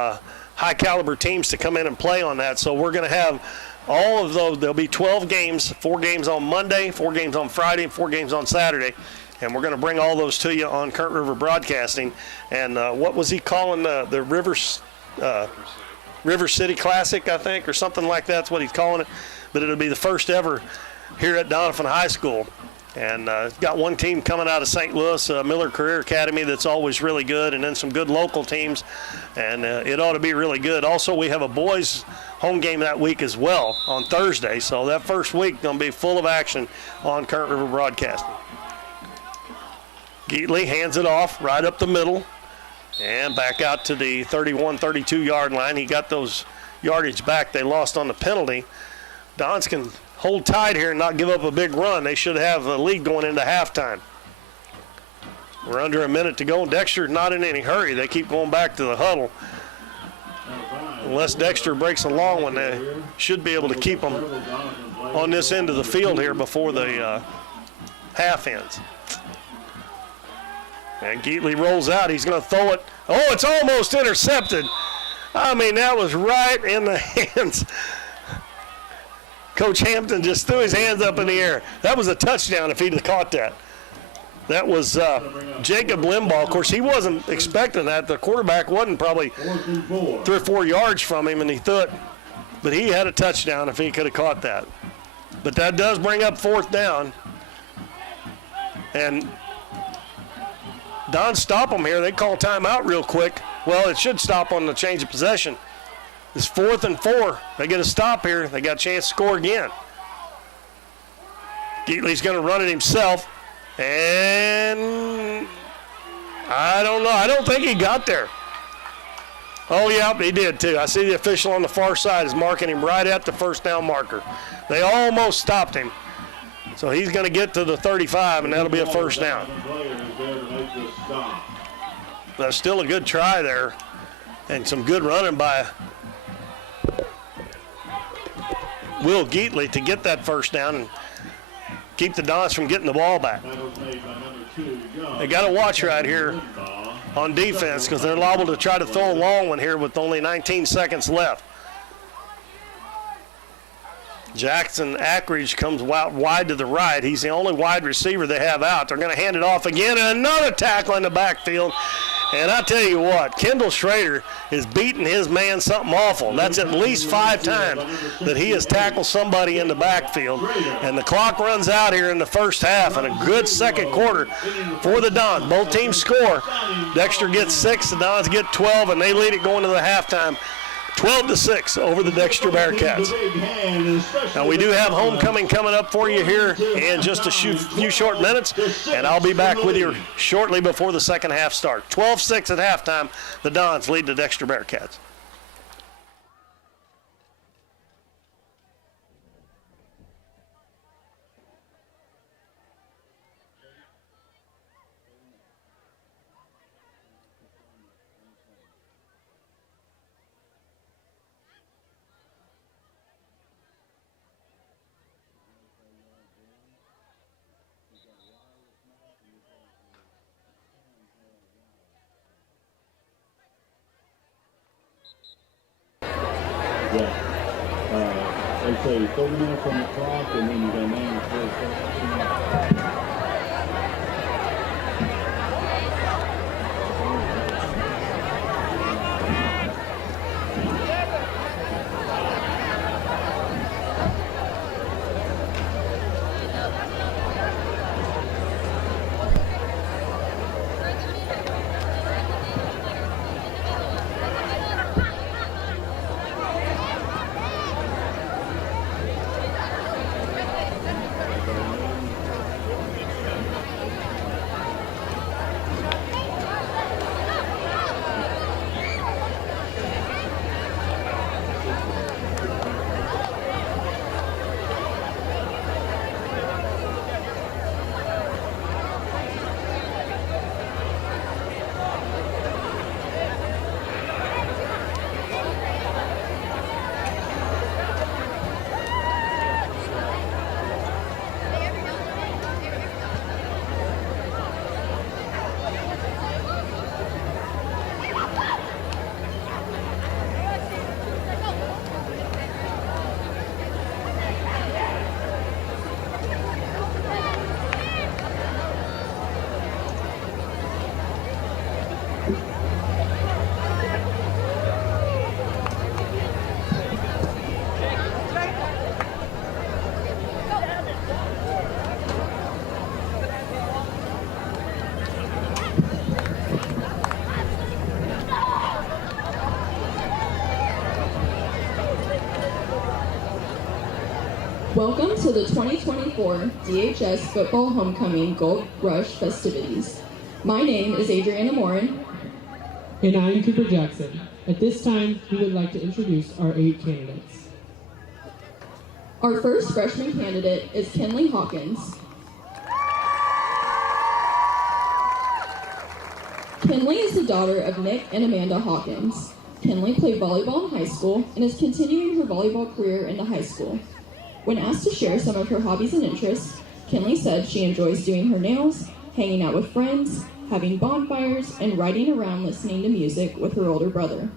high-caliber teams to come in and play on that. So we're going to have all of those. There'll be 12 games, 4 games on Monday, 4 games on Friday, and 4 games on Saturday. And we're going to bring all those to you on Current River Broadcasting. And what was he calling the River City Classic, I think, or something like that's what he's calling it. But it'll be the first ever here at Doniphan High School. And got one team coming out of St. Louis, Miller Career Academy, that's always really good, and then some good local teams, and it ought to be really good. Also, we have a boys' home game that week as well on Thursday, so that first week going to be full of action on Current River Broadcasting. Geatley hands it off right up the middle and back out to the 31, 32-yard line. He got those yardage back they lost on the penalty. Dons can hold tight here and not give up a big run. They should have a lead going into halftime. We're under a minute to go. Dexter's not in any hurry. They keep going back to the huddle. Unless Dexter breaks a long one, they should be able to keep them on this end of the field here before the half ends. And Geatley rolls out. He's going to throw it. Oh, it's almost intercepted. I mean, that was right in the hands. Coach Hampton just threw his hands up in the air. That was a touchdown if he'd have caught that. That was Jacob Limbaugh. Of course, he wasn't expecting that. The quarterback wasn't probably 3 or 4 yards from him, and he threw it. But he had a touchdown if he could have caught that. But that does bring up 4th down. And Don stop them here. They call timeout real quick. Well, it should stop on the change of possession. It's 4th and 4. They get a stop here. They got a chance to score again. Geatley's going to run it himself. And I don't know. I don't think he got there. Oh, yeah, he did too. I see the official on the far side is marking him right at the first down marker. They almost stopped him. So he's going to get to the 35, and that'll be a first down. That's still a good try there, and some good running by Will Geatley to get that first down and keep the Dons from getting the ball back. They got to watch right here on defense because they're liable to try to throw a long one here with only 19 seconds left. Jackson Ackridge comes wide to the right. He's the only wide receiver they have out. They're going to hand it off again, and another tackle in the backfield. And I tell you what, Kendall Schrader is beating his man something awful. That's at least 5 times that he has tackled somebody in the backfield. And the clock runs out here in the first half, and a good second quarter for the Dons. Both teams score. Dexter gets 6, the Dons get 12, and they lead it going to the halftime. 12-6 over the Dexter Bearcats. Now we do have homecoming coming up for you here in just a few short minutes, and I'll be back with you shortly before the second half starts. 12-6 at halftime. The Dons lead the Dexter Bearcats. They say 30 minutes on the clock, and then you got 94 seconds. Welcome to the 2024 DHS Football Homecoming Gold Rush festivities. My name is Adriana Morin. And I'm Cooper Jackson. At this time, we would like to introduce our 8 candidates. Our first freshman candidate is Kenley Hawkins. Kenley is the daughter of Nick and Amanda Hawkins. Kenley played volleyball in high school and is continuing her volleyball career into high school. When asked to share some of her hobbies and interests, Kenley said she enjoys doing her nails, hanging out with friends, having bonfires, and riding around listening to music with her older brother.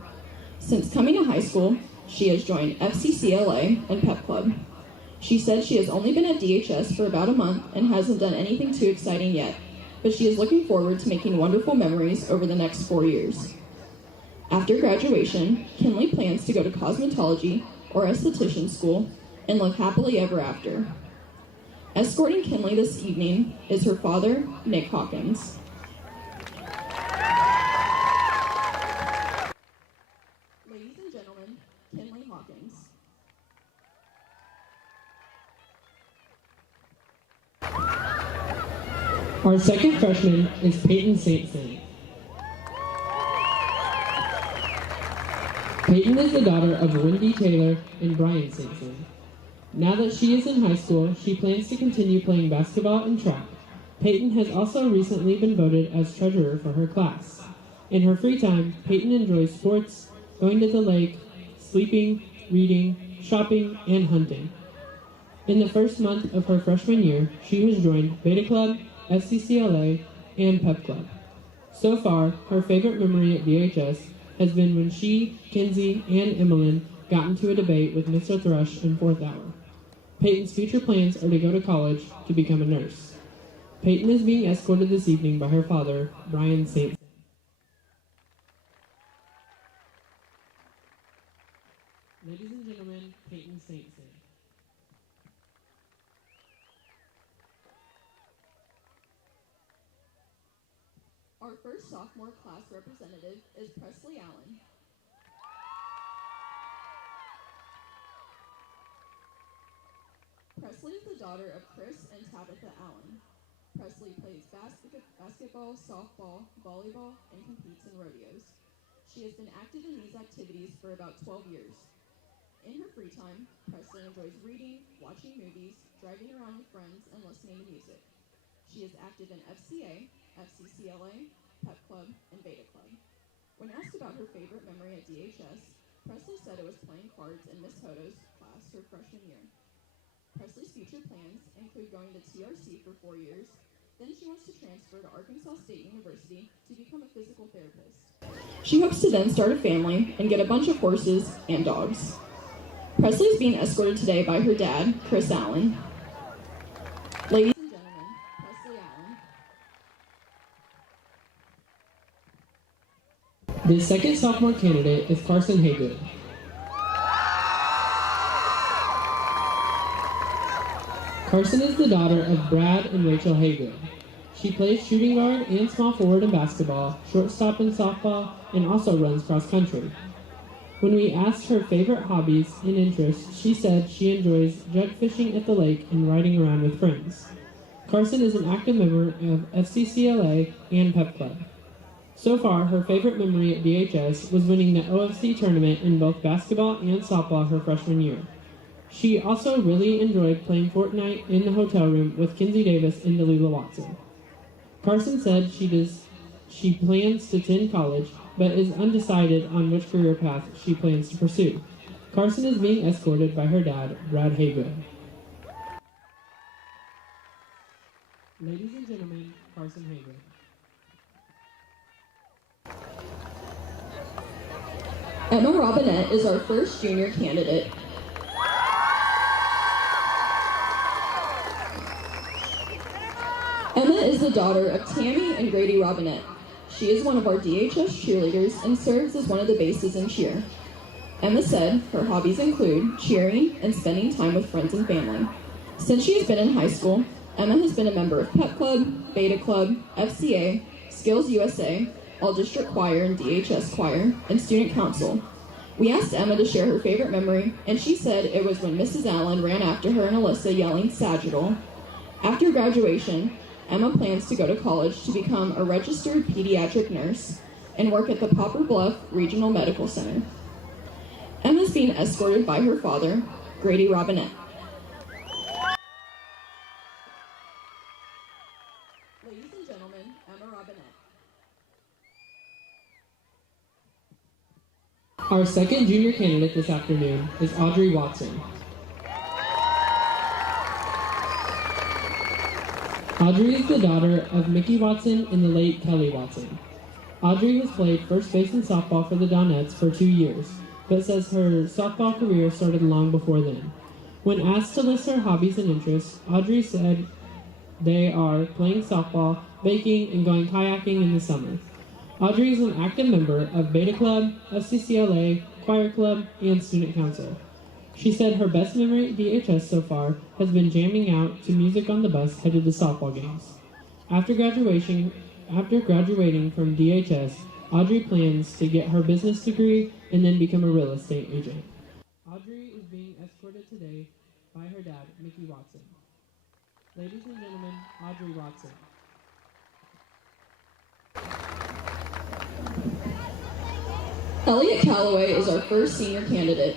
Since coming to high school, she has joined FCCLA and Pep Club. She said she has only been at DHS for about a month and hasn't done anything too exciting yet, but she is looking forward to making wonderful memories over the next 4 years. After graduation, Kenley plans to go to cosmetology or esthetician school and live happily ever after. Escorting Kenley this evening is her father, Nick Hawkins. Ladies and gentlemen, Kenley Hawkins. Our second freshman is Peyton Saintson. Peyton is the daughter of Wendy Taylor and Brian Saintson. Now that she is in high school, she plans to continue playing basketball and track. Peyton has also recently been voted as treasurer for her class. In her free time, Peyton enjoys sports, going to the lake, sleeping, reading, shopping, and hunting. In the first month of her freshman year, she has joined Beta Club, FCCLA, and Pep Club. So far, her favorite memory at DHS has been when she, Kinsey, and Emmeline got into a debate with Mr. Thrush in 4th hour. Peyton's future plans are to go to college to become a nurse. Peyton is being escorted this evening by her father, Brian Saintson. Ladies and gentlemen, Peyton Saintson. Our first sophomore class representative is Presley Allen. Presley is the daughter of Chris and Tabitha Allen. Presley plays basketball, softball, volleyball, and competes in rodeos. She has been active in these activities for about 12 years. In her free time, Presley enjoys reading, watching movies, driving around with friends, and listening to music. She is active in FCA, FCCLA, Pep Club, and Beta Club. When asked about her favorite memory at DHS, Presley said it was playing cards in Miss Hodo's class her freshman year. Presley's future plans include going to TRC for 4 years. Then she wants to transfer to Arkansas State University to become a physical therapist. She hopes to then start a family and get a bunch of horses and dogs. Presley is being escorted today by her dad, Chris Allen. Ladies and gentlemen, Presley Allen. The second sophomore candidate is Carson Haygood. Carson is the daughter of Brad and Rachel Haygood. She plays shooting guard and small forward in basketball, shortstop in softball, and also runs cross country. When we asked her favorite hobbies and interests, she said she enjoys jug fishing at the lake and riding around with friends. Carson is an active member of FCCLA and Pep Club. So far, her favorite memory at DHS was winning the OFC tournament in both basketball and softball her freshman year. She also really enjoyed playing Fortnite in the hotel room with Kinsey Davis and Delila Watson. Carson said she plans to attend college, but is undecided on which career path she plans to pursue. Carson is being escorted by her dad, Brad Haygood. Ladies and gentlemen, Carson Haygood. Emma Robinette is our first junior candidate. Emma is the daughter of Tammy and Grady Robinette. She is one of our DHS cheerleaders and serves as one of the bases in cheer. Emma said her hobbies include cheering and spending time with friends and family. Since she has been in high school, Emma has been a member of Pep Club, Beta Club, FCA, Skills USA, All District Choir and DHS Choir, and Student Council. We asked Emma to share her favorite memory, and she said it was when Mrs. Allen ran after her and Alyssa yelling "Sagittal." After graduation, Emma plans to go to college to become a registered pediatric nurse and work at the Poplar Bluff Regional Medical Center. Emma's being escorted by her father, Grady Robinette. Ladies and gentlemen, Emma Robinette. Our second junior candidate this afternoon is Audrey Watson. Audrey is the daughter of Mickey Watson and the late Kelly Watson. Audrey has played first base in softball for the Donettes for 2 years, but says her softball career started long before then. When asked to list her hobbies and interests, Audrey said they are playing softball, baking, and going kayaking in the summer. Audrey is an active member of Beta Club, FCCLA, Choir Club, and Student Council. She said her best memory at DHS so far has been jamming out to music on the bus headed to softball games. After graduating from DHS, Audrey plans to get her business degree and then become a real estate agent. Audrey is being escorted today by her dad, Mickey Watson. Ladies and gentlemen, Audrey Watson. Elliot Calloway is our first senior candidate.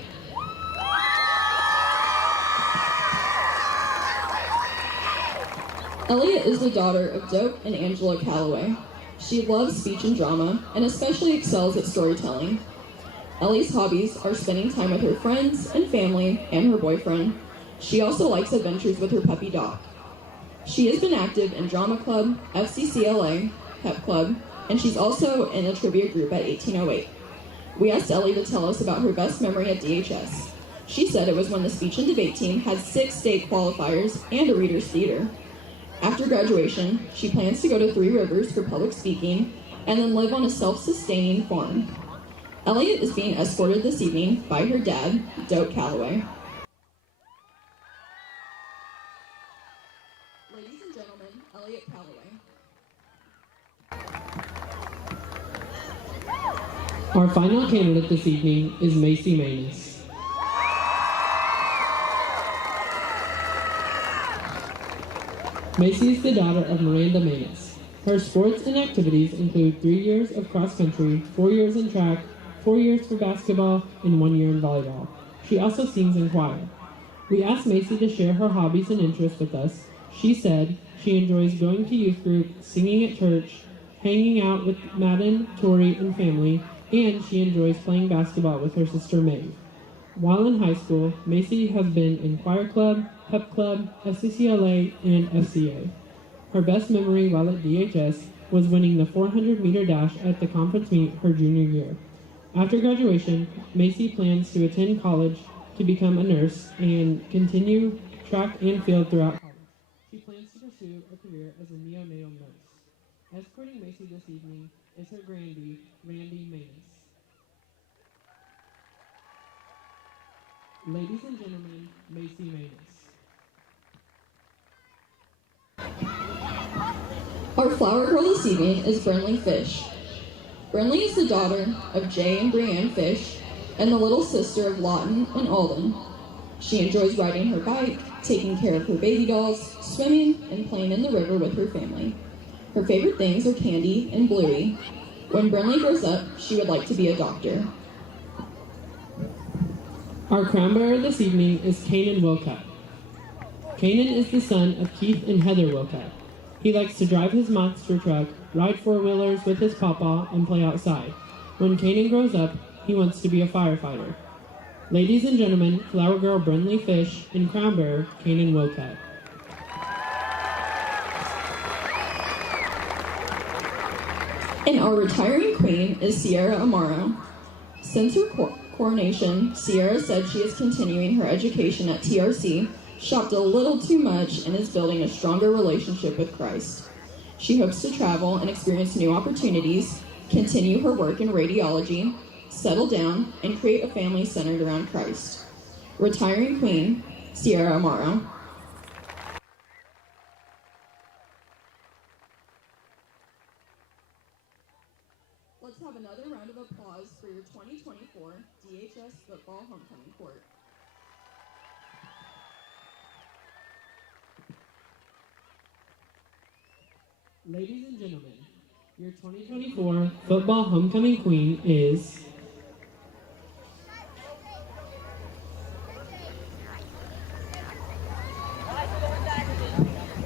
Elliot is the daughter of Dope and Angela Calloway. She loves speech and drama, and especially excels at storytelling. Ellie's hobbies are spending time with her friends and family and her boyfriend. She also likes adventures with her puppy Doc. She has been active in Drama Club, FCCLA, Pep Club, and she's also in a trivia group at 1808. We asked Ellie to tell us about her best memory at DHS. She said it was when the speech and debate team had 6 state qualifiers and a reader's theater. After graduation, she plans to go to 3 Rivers for public speaking and then live on a self-sustaining farm. Elliot is being escorted this evening by her dad, Dope Calloway. Ladies and gentlemen, Elliot Calloway. Our final candidate this evening is Macy Manus. Macy is the daughter of Miranda Manus. Her sports and activities include 3 years of cross country, 4 years in track, 4 years for basketball, and 1 year in volleyball. She also sings in choir. We asked Macy to share her hobbies and interests with us. She said she enjoys going to youth group, singing at church, hanging out with Madden, Tori, and family, and she enjoys playing basketball with her sister Maeve. While in high school, Macy has been in choir club, Pep Club, FCCLA, and FCA. Her best memory while at DHS was winning the 400-meter dash at the conference meet her junior year. After graduation, Macy plans to attend college to become a nurse and continue track and field throughout college. She plans to pursue a career as a neonatal nurse. Escorting Macy this evening is her grandee, Randy Manus. Ladies and gentlemen, Macy Manus. Our flower girl this evening is Brinley Fish. Brinley is the daughter of Jay and Brianne Fish and the little sister of Lawton and Alden. She enjoys riding her bike, taking care of her baby dolls, swimming, and playing in the river with her family. Her favorite things are candy and Bluey. When Brinley grows up, she would like to be a doctor. Our crown bearer this evening is Kanan Wilcott. Kanan is the son of Keith and Heather Wilcott. He likes to drive his monster truck, ride four-wheelers with his pawpaw, and play outside. When Kanan grows up, he wants to be a firefighter. Ladies and gentlemen, flower girl Brinley Fish and crown bearer Kanan Wilcott. And our retiring queen is Sierra Amaro. Since her coronation, Sierra said she is continuing her education at TRC, shopped a little too much, and is building a stronger relationship with Christ. She hopes to travel and experience new opportunities, continue her work in radiology, settle down, and create a family centered around Christ. Retiring Queen, Sierra Amaro. Let's have another round of applause for your 2024 DHS Football Homecoming Court. Ladies and gentlemen, your 2024 Football Homecoming Queen is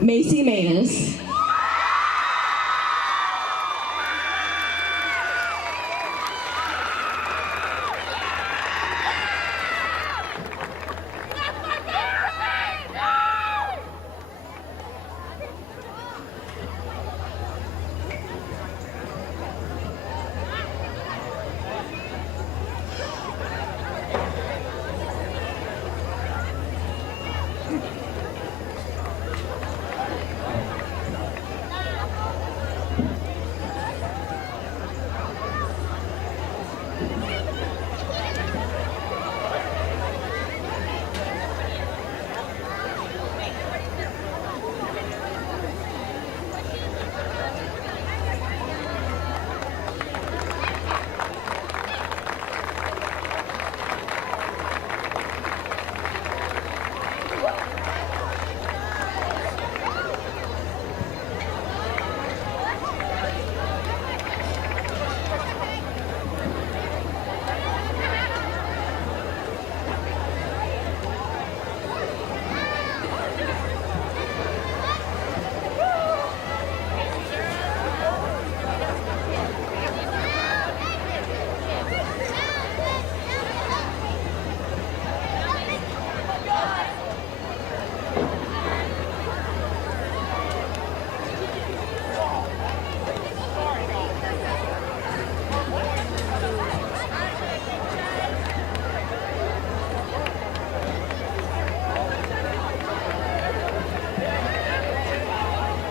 Macy Manus.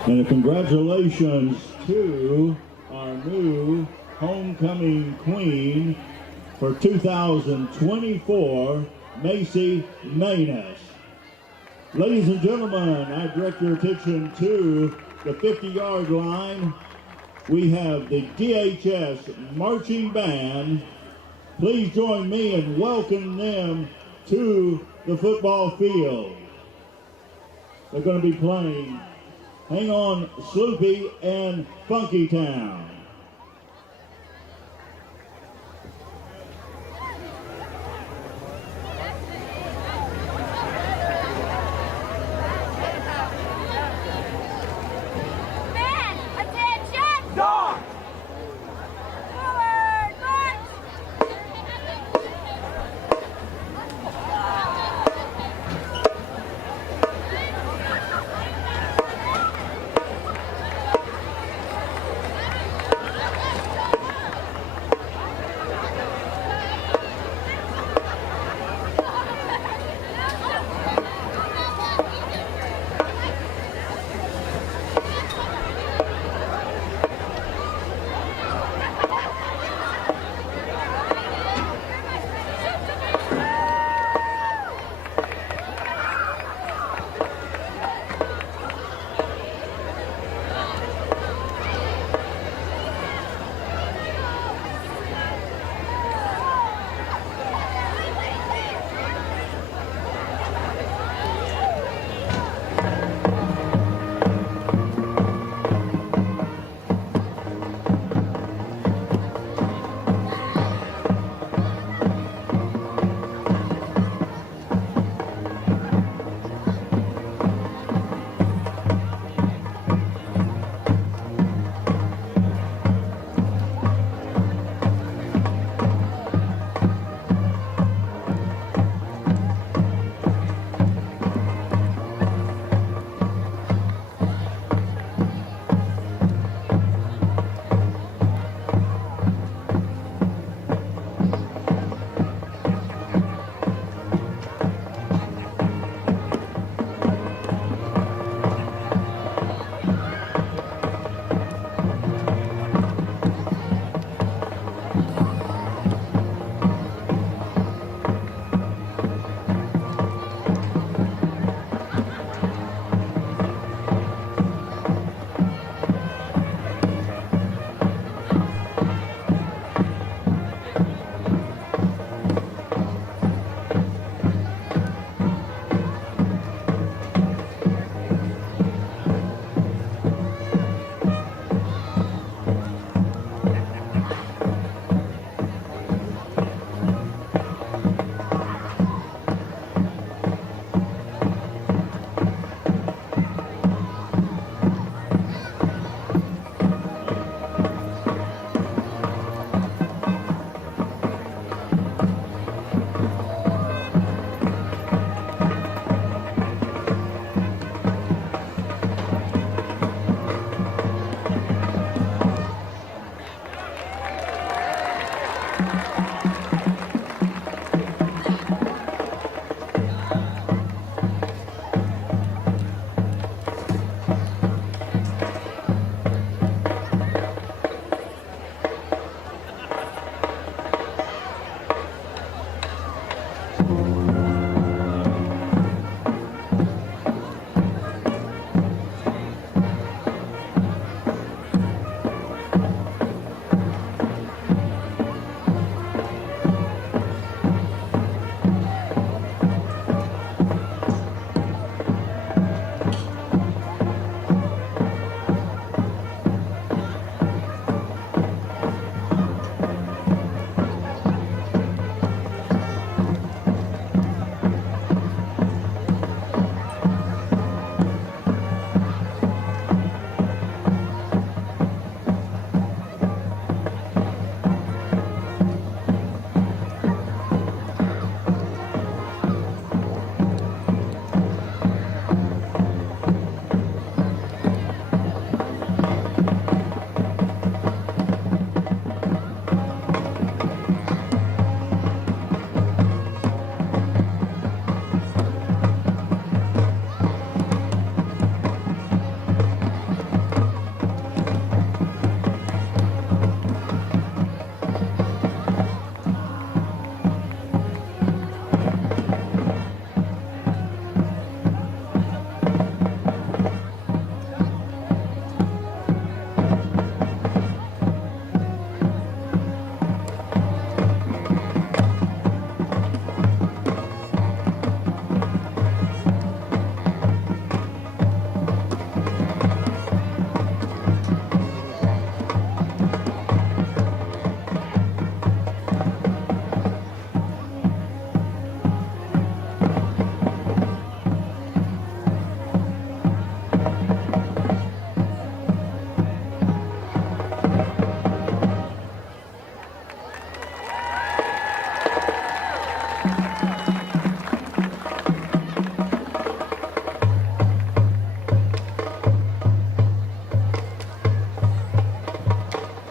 And a congratulations to our new homecoming queen for 2024, Macy Manus. Ladies and gentlemen, I direct your attention to the 50-yard line. We have the DHS Marching Band. Please join me in welcoming them to the football field. They're going to be playing Hang On Sloopy and Funky Town.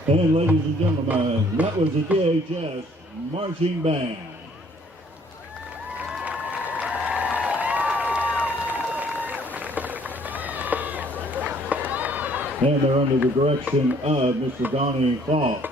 And ladies and gentlemen, that was the DHS Marching Band. And they're under the direction of Mr. Doniphan.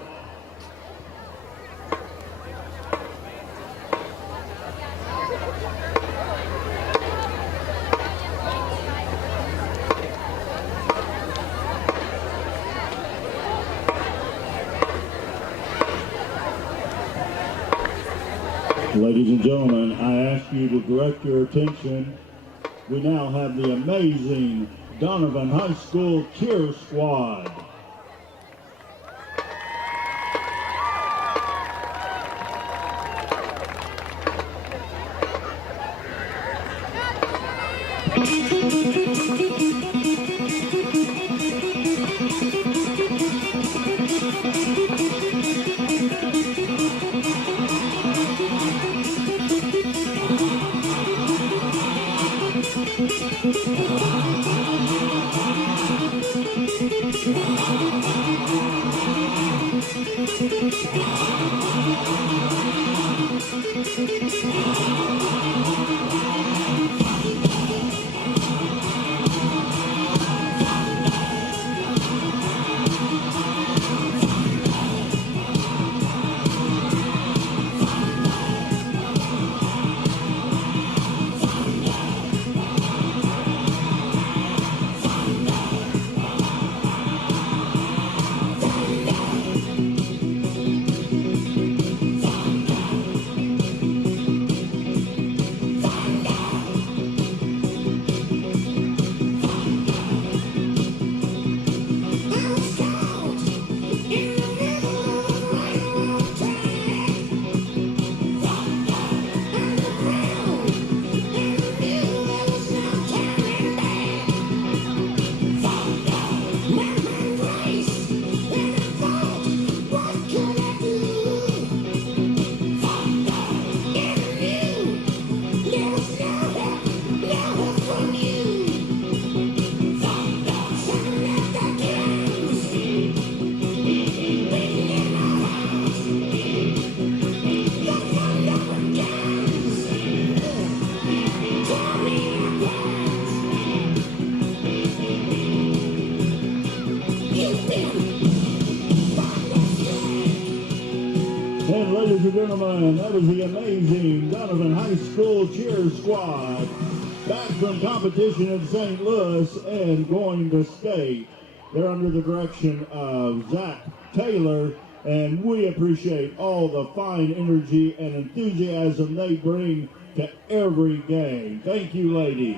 Ladies and gentlemen, I ask you to direct your attention. We now have the amazing Doniphan High School Cheer Squad. And ladies and gentlemen, that was the amazing Doniphan High School Cheer Squad. Back from competition in St. Louis and going to state. They're under the direction of Zach Taylor, and we appreciate all the fine energy and enthusiasm they bring to every game. Thank you, ladies.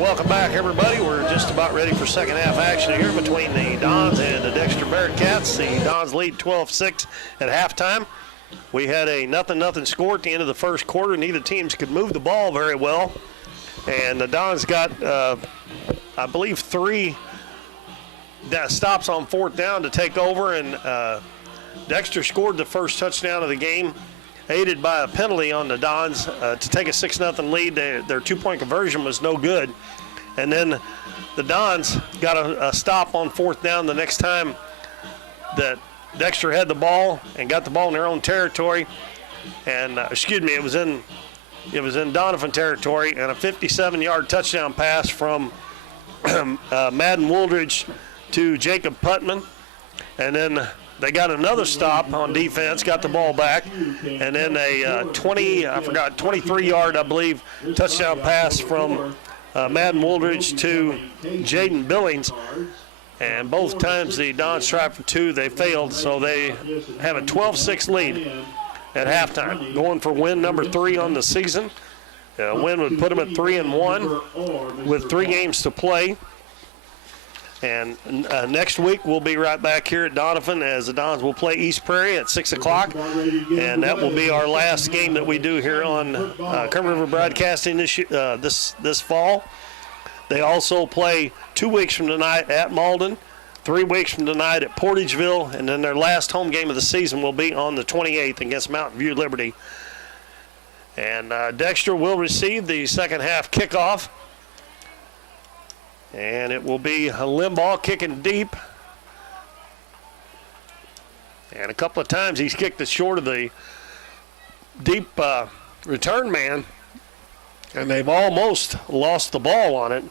Welcome back, everybody. We're just about ready for second half action here between the Dons and the Dexter Bearcats. The Dons lead 12-6 at halftime. We had a 0-0 score at the end of the first quarter. Neither teams could move the ball very well. And the Dons got, I believe, 3 stops on fourth down to take over. And Dexter scored the first touchdown of the game, aided by a penalty on the Dons to take a 6-0 lead. Their two-point conversion was no good. And then the Dons got a stop on fourth down the next time that Dexter had the ball and got the ball in their own territory. And, it was in Doniphan territory, and a 57-yard touchdown pass from Madden Wooldridge to Jacob Putman. And then they got another stop on defense, got the ball back, and then a 23-yard, I believe, touchdown pass from Madden Wooldridge to Jaden Billings. And both times the Dons tried for 2, they failed, so they have a 12-6 lead at halftime. Going for win number 3 on the season. A win would put them at 3-1 with 3 games to play. And next week we'll be right back here at Doniphan as the Dons will play East Prairie at 6 o'clock. And that will be our last game that we do here on Kermit River Broadcasting this fall. They also play 2 weeks from tonight at Malden, 3 weeks from tonight at Portageville, and then their last home game of the season will be on the 28th against Mountain View Liberty. And Dexter will receive the second half kickoff. And it will be a Limbaugh kicking deep. And a couple of times he's kicked it short of the deep return man. And they've almost lost the ball on it.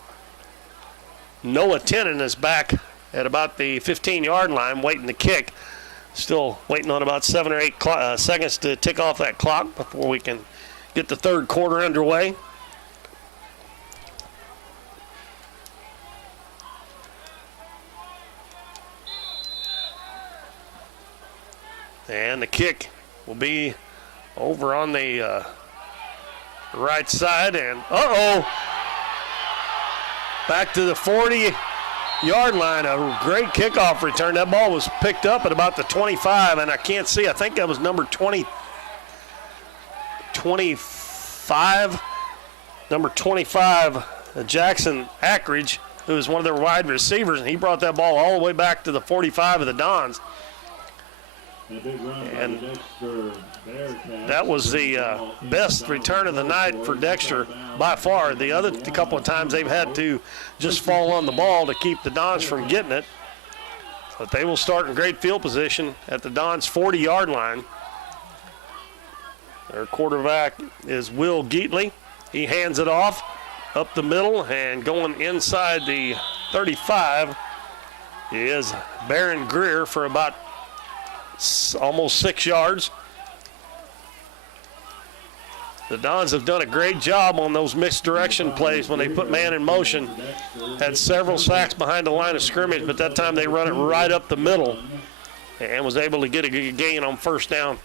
Noah Tennant is back at about the 15-yard line waiting to kick. Still waiting on about 7 or 8 seconds to tick off that clock before we can get the third quarter underway. And the kick will be over on the right side. And, back to the 40-yard line. A great kickoff return. That ball was picked up at about the 25, and I can't see. I think that was number 25. Number 25, Jackson Ackridge, who is one of their wide receivers, and he brought that ball all the way back to the 45 of the Dons. And that was the best return of the night for Dexter by far. The other couple of times they've had to just fall on the ball to keep the Dons from getting it. But they will start in great field position at the Dons' 40-yard line. Their quarterback is Will Geatley. He hands it off up the middle, and going inside the 35 is Barron Greer for about almost 6 yards. The Dons have done a great job on those mixed direction plays when they put man in motion. Had several sacks behind the line of scrimmage, but that time they run it right up the middle and was able to get a good gain on first down.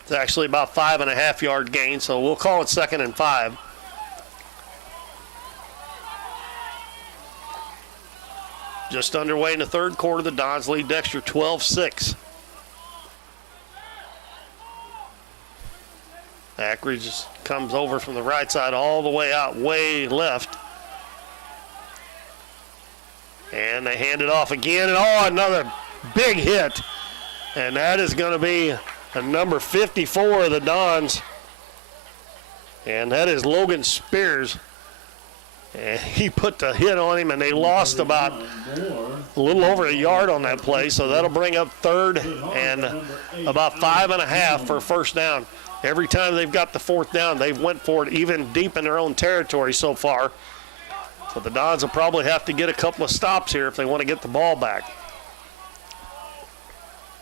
It's actually about 5.5-yard gain, so we'll call it 2nd and 5. Just underway in the third quarter, the Dons lead Dexter 12-6. Ackridge comes over from the right side all the way out, way left. And they hand it off again, and another big hit. And that is going to be a number 54 of the Dons. And that is Logan Spears. And he put the hit on him, and they lost about a little over a yard on that play. So that'll bring up third and about 5.5 for first down. Every time they've got the fourth down, they've went for it even deep in their own territory so far. So the Dons will probably have to get a couple of stops here if they want to get the ball back.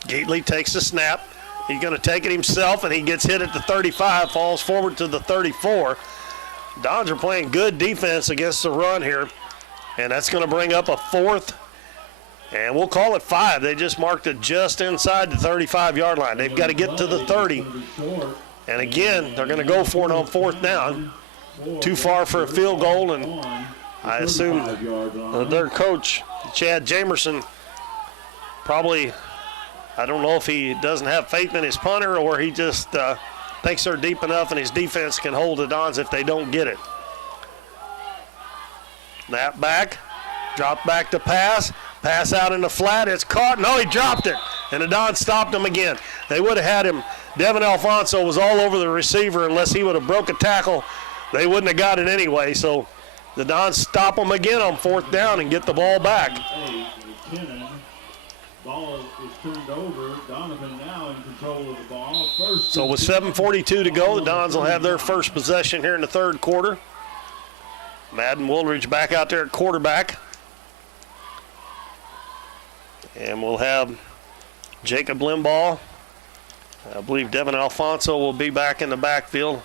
Gately takes the snap. He's going to take it himself, and he gets hit at the 35, falls forward to the 34. Dons are playing good defense against the run here, and that's going to bring up a fourth, and we'll call it 5. They just marked it just inside the 35-yard line. They've got to get to the 30. And again, they're going to go for it on fourth down. too far for a field goal, and I assume their coach, Chad Jamerson, probably, I don't know if he doesn't have faith in his punter or he just thinks they're deep enough and his defense can hold the Dons if they don't get it. Snap back, drop back to pass out in the flat, it's caught, no, he dropped it, and the Dons stopped him again. They would have had him, Devin Alfonso was all over the receiver unless he would have broke a tackle. They wouldn't have got it anyway, so the Dons stop them again on 4th down and get the ball back. Ball is turned over. Doniphan now in control of the ball. So with 7:42 to go, the Dons will have their first possession here in the 3rd quarter. Madden Woolridge back out there at quarterback. And we'll have Jacob Limbaugh. I believe Devin Alfonso will be back in the backfield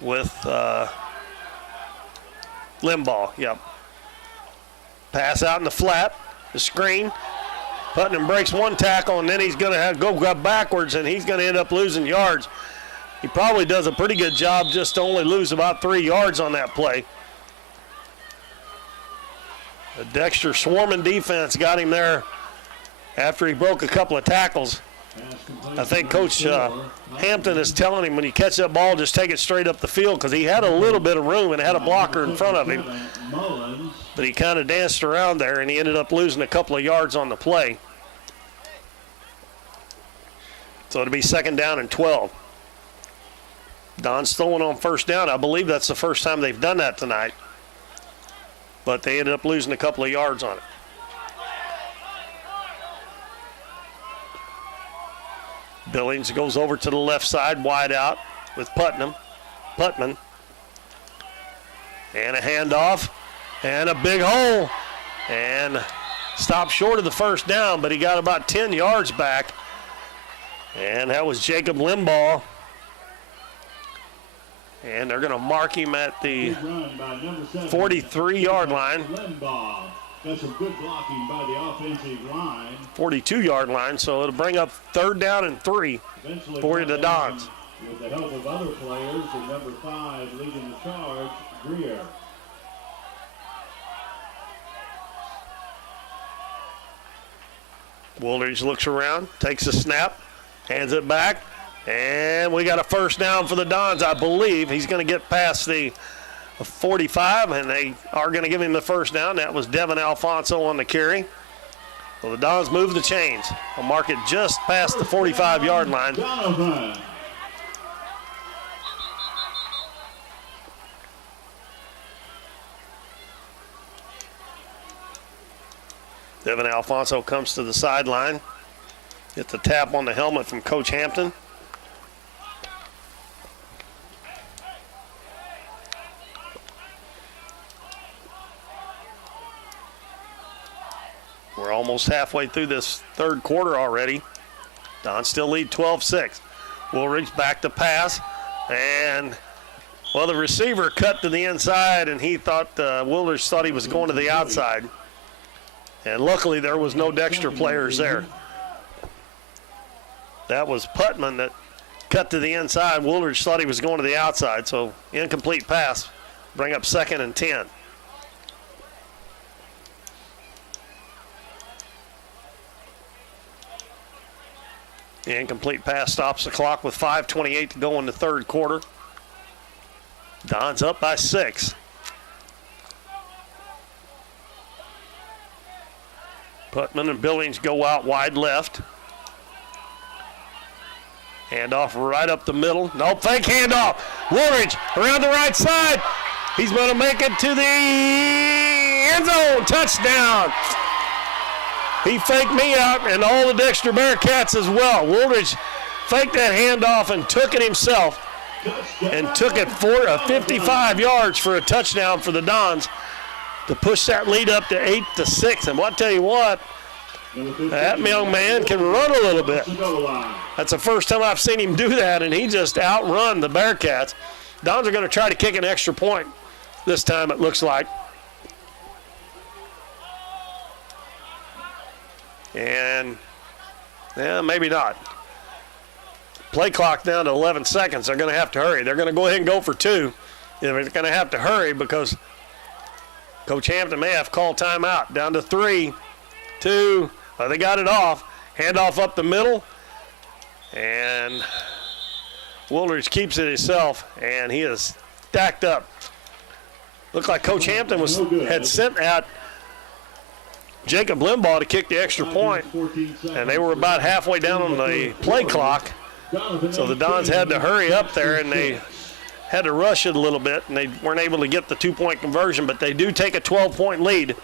with Limbaugh, yep. Pass out in the flat, the screen. Putnam breaks one tackle, and then he's going to go backwards, and he's going to end up losing yards. He probably does a pretty good job just to only lose about 3 yards on that play. The Dexter swarming defense got him there after he broke a couple of tackles. I think Coach Hampton is telling him when you catch that ball, just take it straight up the field because he had a little bit of room and had a blocker in front of him. But he kind of danced around there, and he ended up losing a couple of yards on the play. So it'll be 2nd down and 12. Don's throwing on 1st down. I believe that's the first time they've done that tonight. But they ended up losing a couple of yards on it. Billings goes over to the left side, wide out with Putnam. Putman. And a handoff. And a big hole. And stopped short of the 1st down, but he got about 10 yards back. And that was Jacob Limbaugh. And they're going to mark him at the 43-yard line. Got some good blocking by the offensive line. 42-yard line, so it'll bring up 3rd down and 3 for the Dons. With the help of other players, and number 5 leading the charge, Greer. Woolridge looks around, takes a snap, hands it back, and we got a 1st down for the Dons, I believe. He's going to get past the 45, and they are going to give him the 1st down. That was Devin Alfonso on the carry. So the Dons move the chains. I'll mark it just past the 45-yard line. Devin Alfonso comes to the sideline. Gets a tap on the helmet from Coach Hampton. We're almost halfway through this 3rd quarter already. Dons still lead 12-6. Woolridge back to pass. And, well, the receiver cut to the inside, and he thought, Woolridge thought he was going to the outside. And luckily there was no Dexter players there. That was Putman that cut to the inside. Woolridge thought he was going to the outside, so incomplete pass. Bring up 2nd and 10. The incomplete pass stops the clock with 5:28 to go in the 3rd quarter. Dons up by 6. Putman and Billings go out wide left. Handoff right up the middle. Nope, fake handoff. Woolridge around the right side. He's going to make it to the end zone. Touchdown. He faked me out and all the Dexter Bearcats as well. Woolridge faked that handoff and took it himself and took it for 55 yards for a touchdown for the Dons to push that lead up to 8-6. And I'll tell you what, that young man can run a little bit. That's the first time I've seen him do that, and he just outrun the Bearcats. Dons are going to try to kick an extra point this time, it looks like. And, yeah, maybe not. play clock down to 11 seconds. They're going to have to hurry. They're going to go ahead and go for 2. They're going to have to hurry because Coach Hampton may have called timeout. Down to 3, 2. They got it off. Handoff up the middle. And Wooldridge keeps it himself, and he is stacked up. Looked like Coach Hampton had sent out Jacob Limbaugh to kick the extra point, and they were about halfway down on the play clock. So the Dons had to hurry up there, and they had to rush it a little bit, and they weren't able to get the 2-point conversion, but they do take a 12-point lead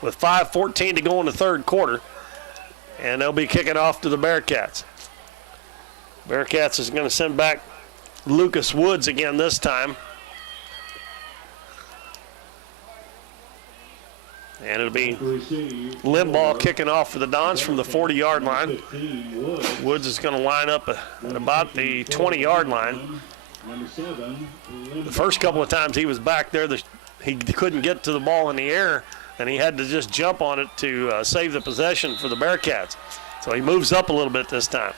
with 5:14 to go in the third quarter, and they'll be kicking off to the Bearcats. Bearcats is going to send back Lucas Woods again this time. And it'll be Limbaugh kicking off for the Dons from the 40-yard line. Woods is going to line up at about the 20-yard line. The first couple of times he was back there, he couldn't get to the ball in the air, and he had to just jump on it to save the possession for the Bearcats. So he moves up a little bit this time.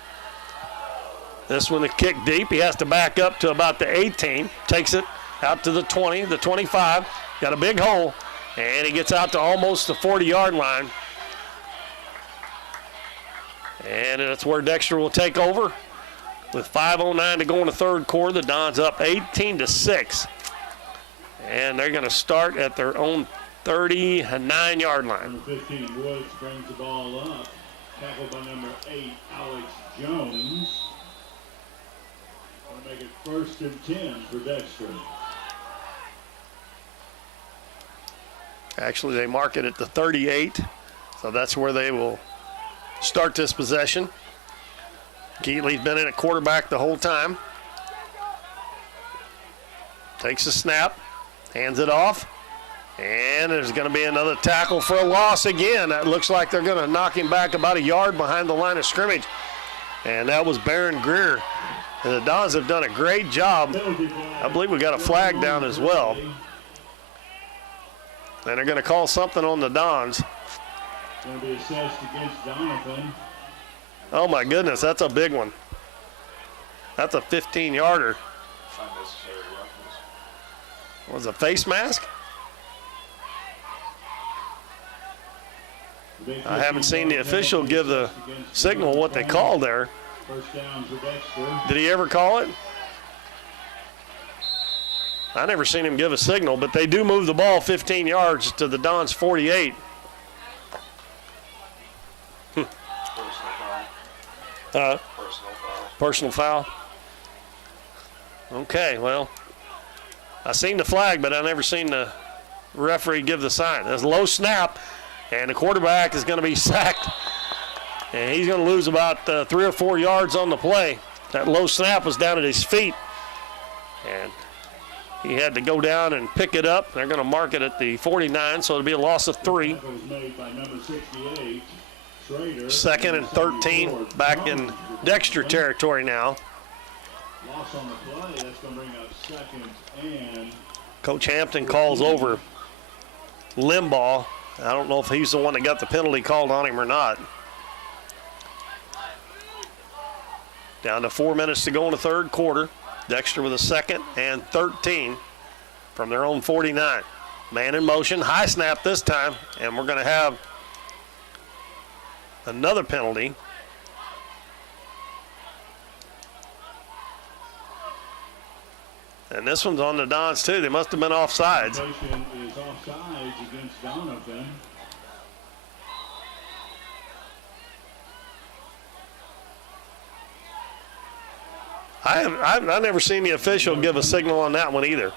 This one, the kick deep. He has to back up to about the 18. Takes it out to the 20, the 25. Got a big hole, and he gets out to almost the 40-yard line. And that's where Dexter will take over. With 5:09 to go in the third quarter, the Dons up 18-6. And they're going to start at their own 39-yard line. 15, Woods brings the ball up. Tackled by number 8, Alex Jones. Going to make it 1st and 10 for Dexter. Actually, they mark it at the 38, so that's where they will start this possession. Keatley's been in at quarterback the whole time. Takes a snap, hands it off, and there's going to be another tackle for a loss again. That looks like they're going to knock him back about a yard behind the line of scrimmage, and that was Barron Greer. And the Dons have done a great job. I believe we got a flag down as well. And they're going to call something on the Dons. Going to be assessed against Doniphan. Oh, my goodness, that's a big one. That's a 15-yarder. Was it a face mask? I haven't seen the official give the signal what they called there. First down for Dexter. Did he ever call it? I never seen him give a signal, but they do move the ball 15 yards to the Dons 48. Personal foul. Okay, well, I seen the flag, but I never seen the referee give the sign. There's a low snap, and the quarterback is going to be sacked, and he's going to lose about 3 or 4 yards on the play. That low snap was down at his feet, and he had to go down and pick it up. They're going to mark it at the 49, so it'll be a loss of 3. Second and 13, back in Dexter territory now. Loss on the play, that's going to bring up 2nd and. Coach Hampton calls over Limbaugh. I don't know if he's the one that got the penalty called on him or not. Down to 4 minutes to go in the third quarter. Dexter with a 2nd and 13 from their own 49. Man in motion, high snap this time, and we're going to have another penalty. And this one's on the Dons too. They must have been offsides. Is offsides against Doniphan. I've never seen the official give a signal on that one either.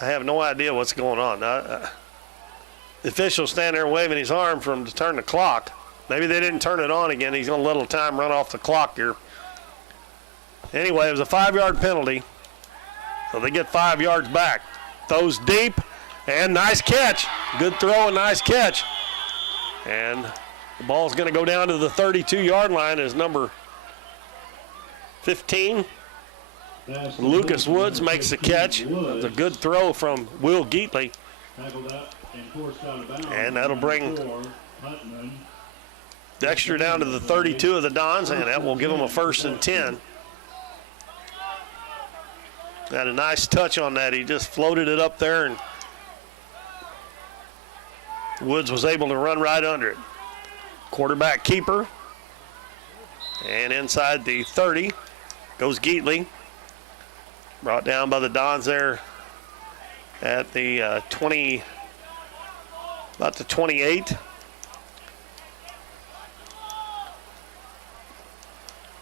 I have no idea what's going on. The official's standing there waving his arm for him to turn the clock. Maybe they didn't turn it on again. He's going to let a little time run off the clock here. Anyway, it was a 5-yard penalty. So they get 5 yards back. Throws deep, and nice catch. Good throw and nice catch. And the ball's going to go down to the 32-yard line as number 15. Lucas Woods makes the catch. It's a good throw from Will Geatley. Tackled up and forced out of bounds. And that'll bring 4, Putman. Dexter down to the 32 of the Dons, and that will give them a 1st and 10. Had a nice touch on that. He just floated it up there, and Woods was able to run right under it. Quarterback keeper. And inside the 30 goes Geatley. Brought down by the Dons there at the 20, about the 28.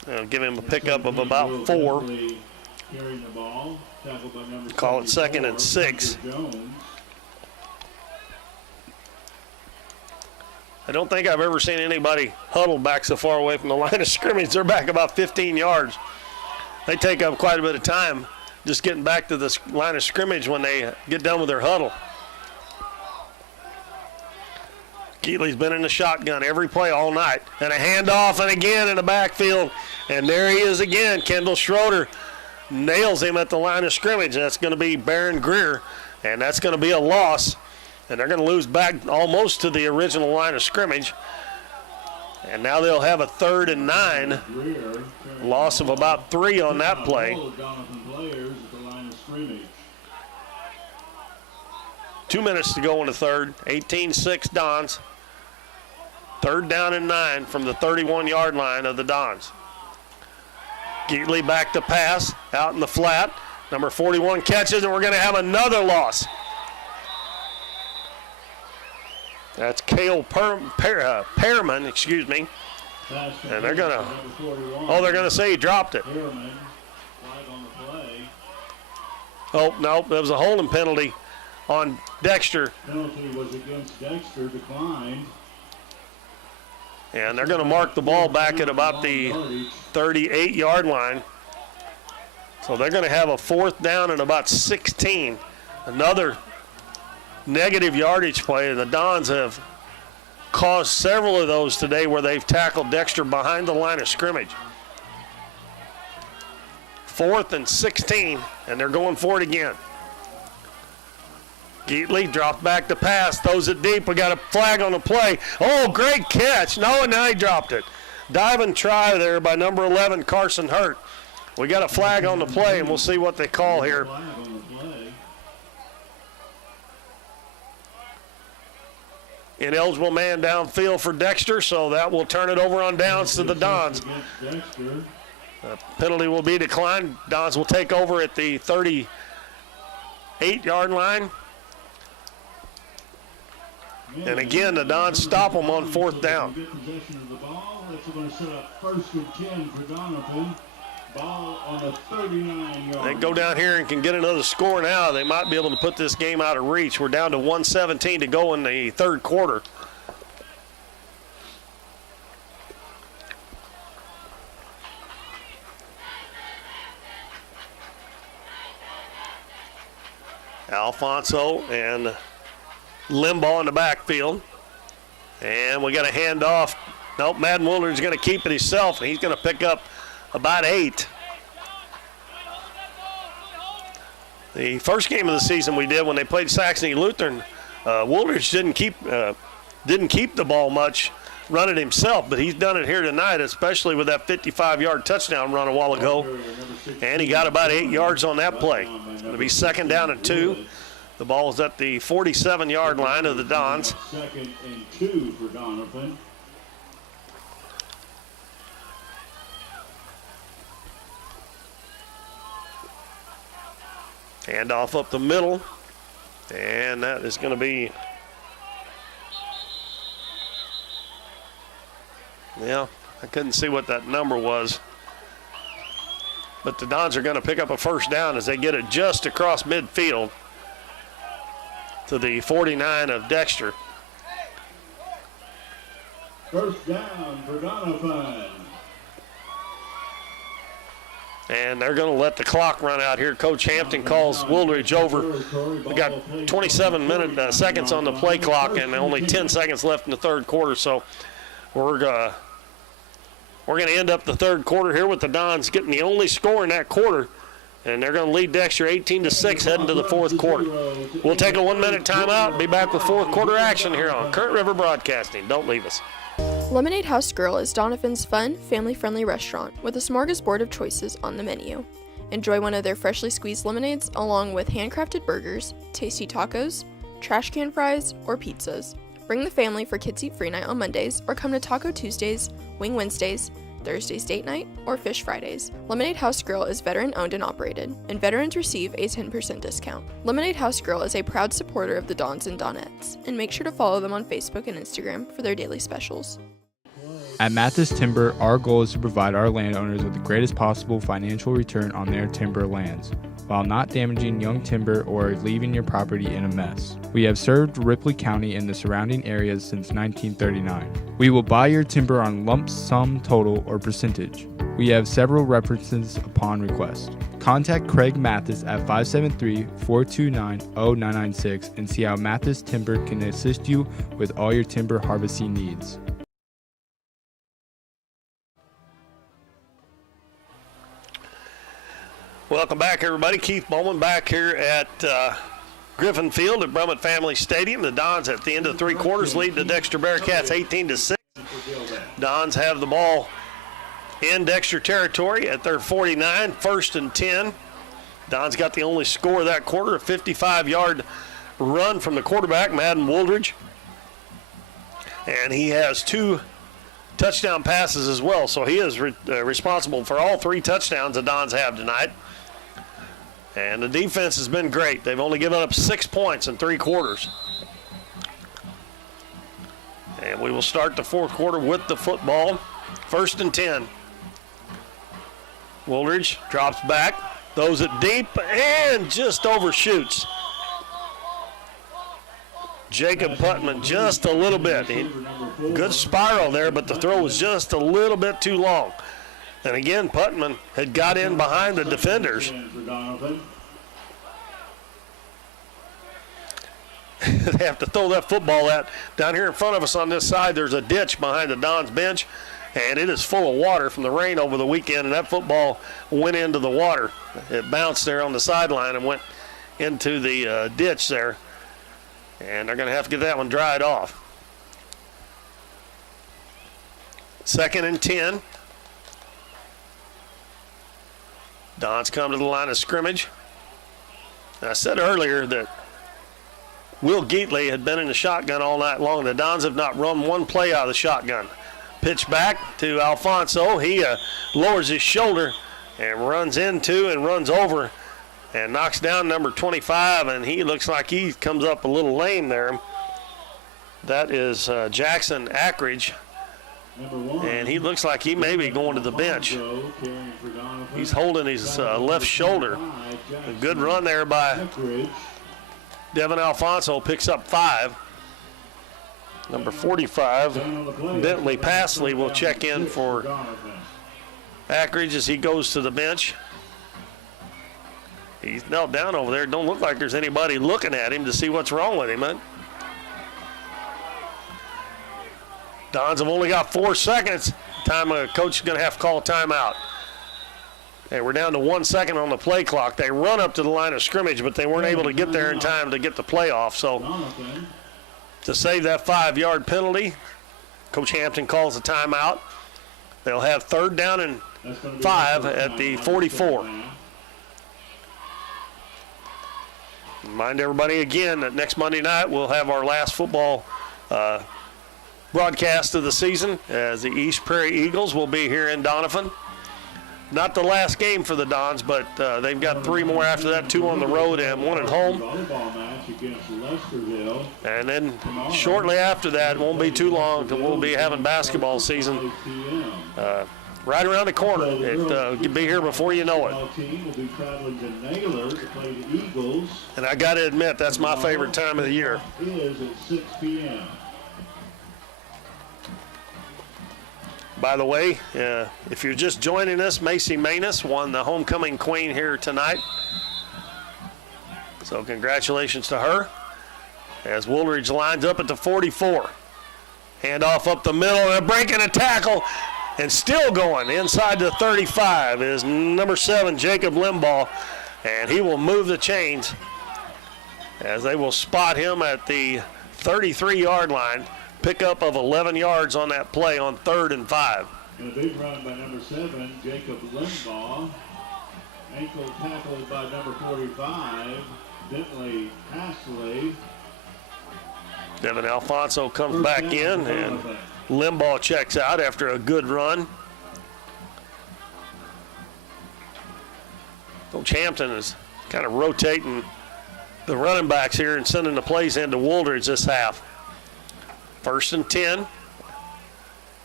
I'll give him a pickup of about 4. Call it 2nd and 6. I don't think I've ever seen anybody huddle back so far away from the line of scrimmage. They're back about 15 yards. They take up quite a bit of time just getting back to the line of scrimmage when they get done with their huddle. Keeley's been in the shotgun every play all night. And a handoff, and again in the backfield. And there he is again. Kendall Schroeder nails him at the line of scrimmage. That's going to be Barron Greer, and that's going to be a loss. And they're going to lose back almost to the original line of scrimmage. And now they'll have a 3rd and 9. Loss of about 3 on that play. 2 minutes to go in the third. 18-6 Dons. 3rd down and 9 from the 31-yard line of the Dons. Geatley back to pass out in the flat. Number 41 catches, and we're going to have another loss. That's Cale Pearman, excuse me. And they're going to say he dropped it. Oh, no, there was a holding penalty on Dexter. Penalty was against Dexter, declined. And they're going to mark the ball back at about the 38-yard line. So they're going to have a 4th down and about 16. Another negative yardage play. The Dons have caused several of those today where they've tackled Dexter behind the line of scrimmage. 4th and 16, and they're going for it again. Geatley dropped back to pass, throws it deep. We got a flag on the play. Oh, great catch. No, and now he dropped it. Diving try there by number 11, Carson Hurt. We got a flag on the play, and we'll see what they call here. Ineligible man downfield for Dexter, so that will turn it over on downs to the Dons. The penalty will be declined. Dons will take over at the 38-yard line. And again, the Dons stop them on 4th down. They go down here and can get another score now. They might be able to put this game out of reach. We're down to 1:17 to go in the 3rd quarter. Alfonso and Limbaugh in the backfield. And we got a handoff. Nope, Madden Wilder's going to keep it himself, and he's going to pick up about 8. The first game of the season we did when they played Saxony Lutheran, Wilders didn't keep the ball much, run it himself, but he's done it here tonight, especially with that 55-yard touchdown run a while ago. And he got about 8 yards on that play. It'll be 2nd down and 2. The ball is at the 47-yard line of the Dons. 2nd and 2 for Doniphan. Handoff up the middle, and that is going to be, yeah, I couldn't see what that number was. But the Dons are going to pick up a 1st down as they get it just across midfield to the 49 of Dexter. 1st down for Doniphan. And they're going to let the clock run out here. Coach Hampton calls Wooldridge over. We got 27 seconds on the play clock and only 10 seconds left in the 3rd quarter. So we're going to end up the 3rd quarter here with the Dons getting the only score in that quarter And they're going to lead Dexter 18-6 heading to the fourth quarter. We'll take a 1-minute timeout. Be back with fourth quarter action here on Current River Broadcasting. Don't leave us. Lemonade House Grill is Doniphan's fun, family-friendly restaurant with a smorgasbord of choices on the menu. Enjoy one of their freshly squeezed lemonades along with handcrafted burgers, tasty tacos, trash can fries, or pizzas. Bring the family for Kids Eat Free Night on Mondays or come to Taco Tuesdays, Wing Wednesdays, Thursday's Date Night, or Fish Fridays. Lemonade House Grill is veteran-owned and operated, and veterans receive a 10% discount. Lemonade House Grill is a proud supporter of the Dons and Donettes, and make sure to follow them on Facebook and Instagram for their daily specials. At Mathis Timber, our goal is to provide our landowners with the greatest possible financial return on their timber lands, while not damaging young timber or leaving your property in a mess. We have served Ripley County and the surrounding areas since 1939. We will buy your timber on lump sum total or percentage. We have several references upon request. Contact Craig Mathis at 573-429-0996 and see how Mathis Timber can assist you with all your timber harvesting needs. Welcome back, everybody. Keith Bowman back here at Griffin Field at Brummett Family Stadium. The Dons at the end of three quarters lead the Dexter Bearcats 18-6. Dons have the ball in Dexter territory at their 49, 1st and 10. Dons got the only score of that quarter, a 55-yard run from the quarterback, Madden Wooldridge. And he has 2 touchdown passes as well, so he is responsible for all 3 touchdowns the Dons have tonight. And the defense has been great. They've only given up 6 points in 3 quarters. And we will start the fourth quarter with the football. 1st and 10. Wooldridge drops back, throws it deep, and just overshoots. Jacob Putman just a little bit. Good spiral there, but the throw was just a little bit too long. And again, Putman had got in behind the defenders. They have to throw that football out. Down here in front of us on this side, there's a ditch behind the Dons bench, and it is full of water from the rain over the weekend, and that football went into the water. It bounced there on the sideline and went into the ditch there. And they're going to have to get that one dried off. 2nd and 10. Dons come to the line of scrimmage. And I said earlier that Will Geatley had been in the shotgun all night long. The Dons have not run one play out of the shotgun. Pitch back to Alfonso. He lowers his shoulder and runs into and runs over and knocks down number 25, and he looks like he comes up a little lame there. That is Jackson Ackridge, and he looks like he may be going to the bench. He's holding his left shoulder. A good run there by Devin Alfonso, picks up 5. Number 45, Bentley Passley, will check in for Ackridge as he goes to the bench. He's knelt down over there. Don't look like there's anybody looking at him to see what's wrong with him. Huh? Dons have only got 4 seconds. Time a coach is going to have to call a timeout. And we're down to 1 second on the play clock. They run up to the line of scrimmage, but they weren't able to get there in time to get the play off. So to save that 5-yard penalty, Coach Hampton calls a timeout. They'll have 3rd down and 5 at the 44. Remind everybody again that next Monday night we'll have our last football broadcast of the season as the East Prairie Eagles will be here in Doniphan. Not the last game for the Dons, but they've got 3 more after that, 2 on the road and 1 at home. And then shortly after that, it won't be too long until we'll be having basketball season right around the corner. It'll be here before you know it. And I got to admit, that's my favorite time of the year. By the way, if you're just joining us, Macy Manus won the homecoming queen here tonight. So congratulations to her. As Wooldridge lines up at the 44. Handoff up the middle and a break and a tackle. And still going inside the 35 is number 7, Jacob Limbaugh, and he will move the chains as they will spot him at the 33-yard line. Pickup of 11 yards on that play on 3rd and 5. And a big run by number 7, Jacob Limbaugh. Ankle tackled by number 45, Bentley Ashley. Devin Alfonso comes back in, and Limbaugh checks out after a good run. Coach Hampton is kind of rotating the running backs here and sending the plays into Woolridge this half. 1st and 10.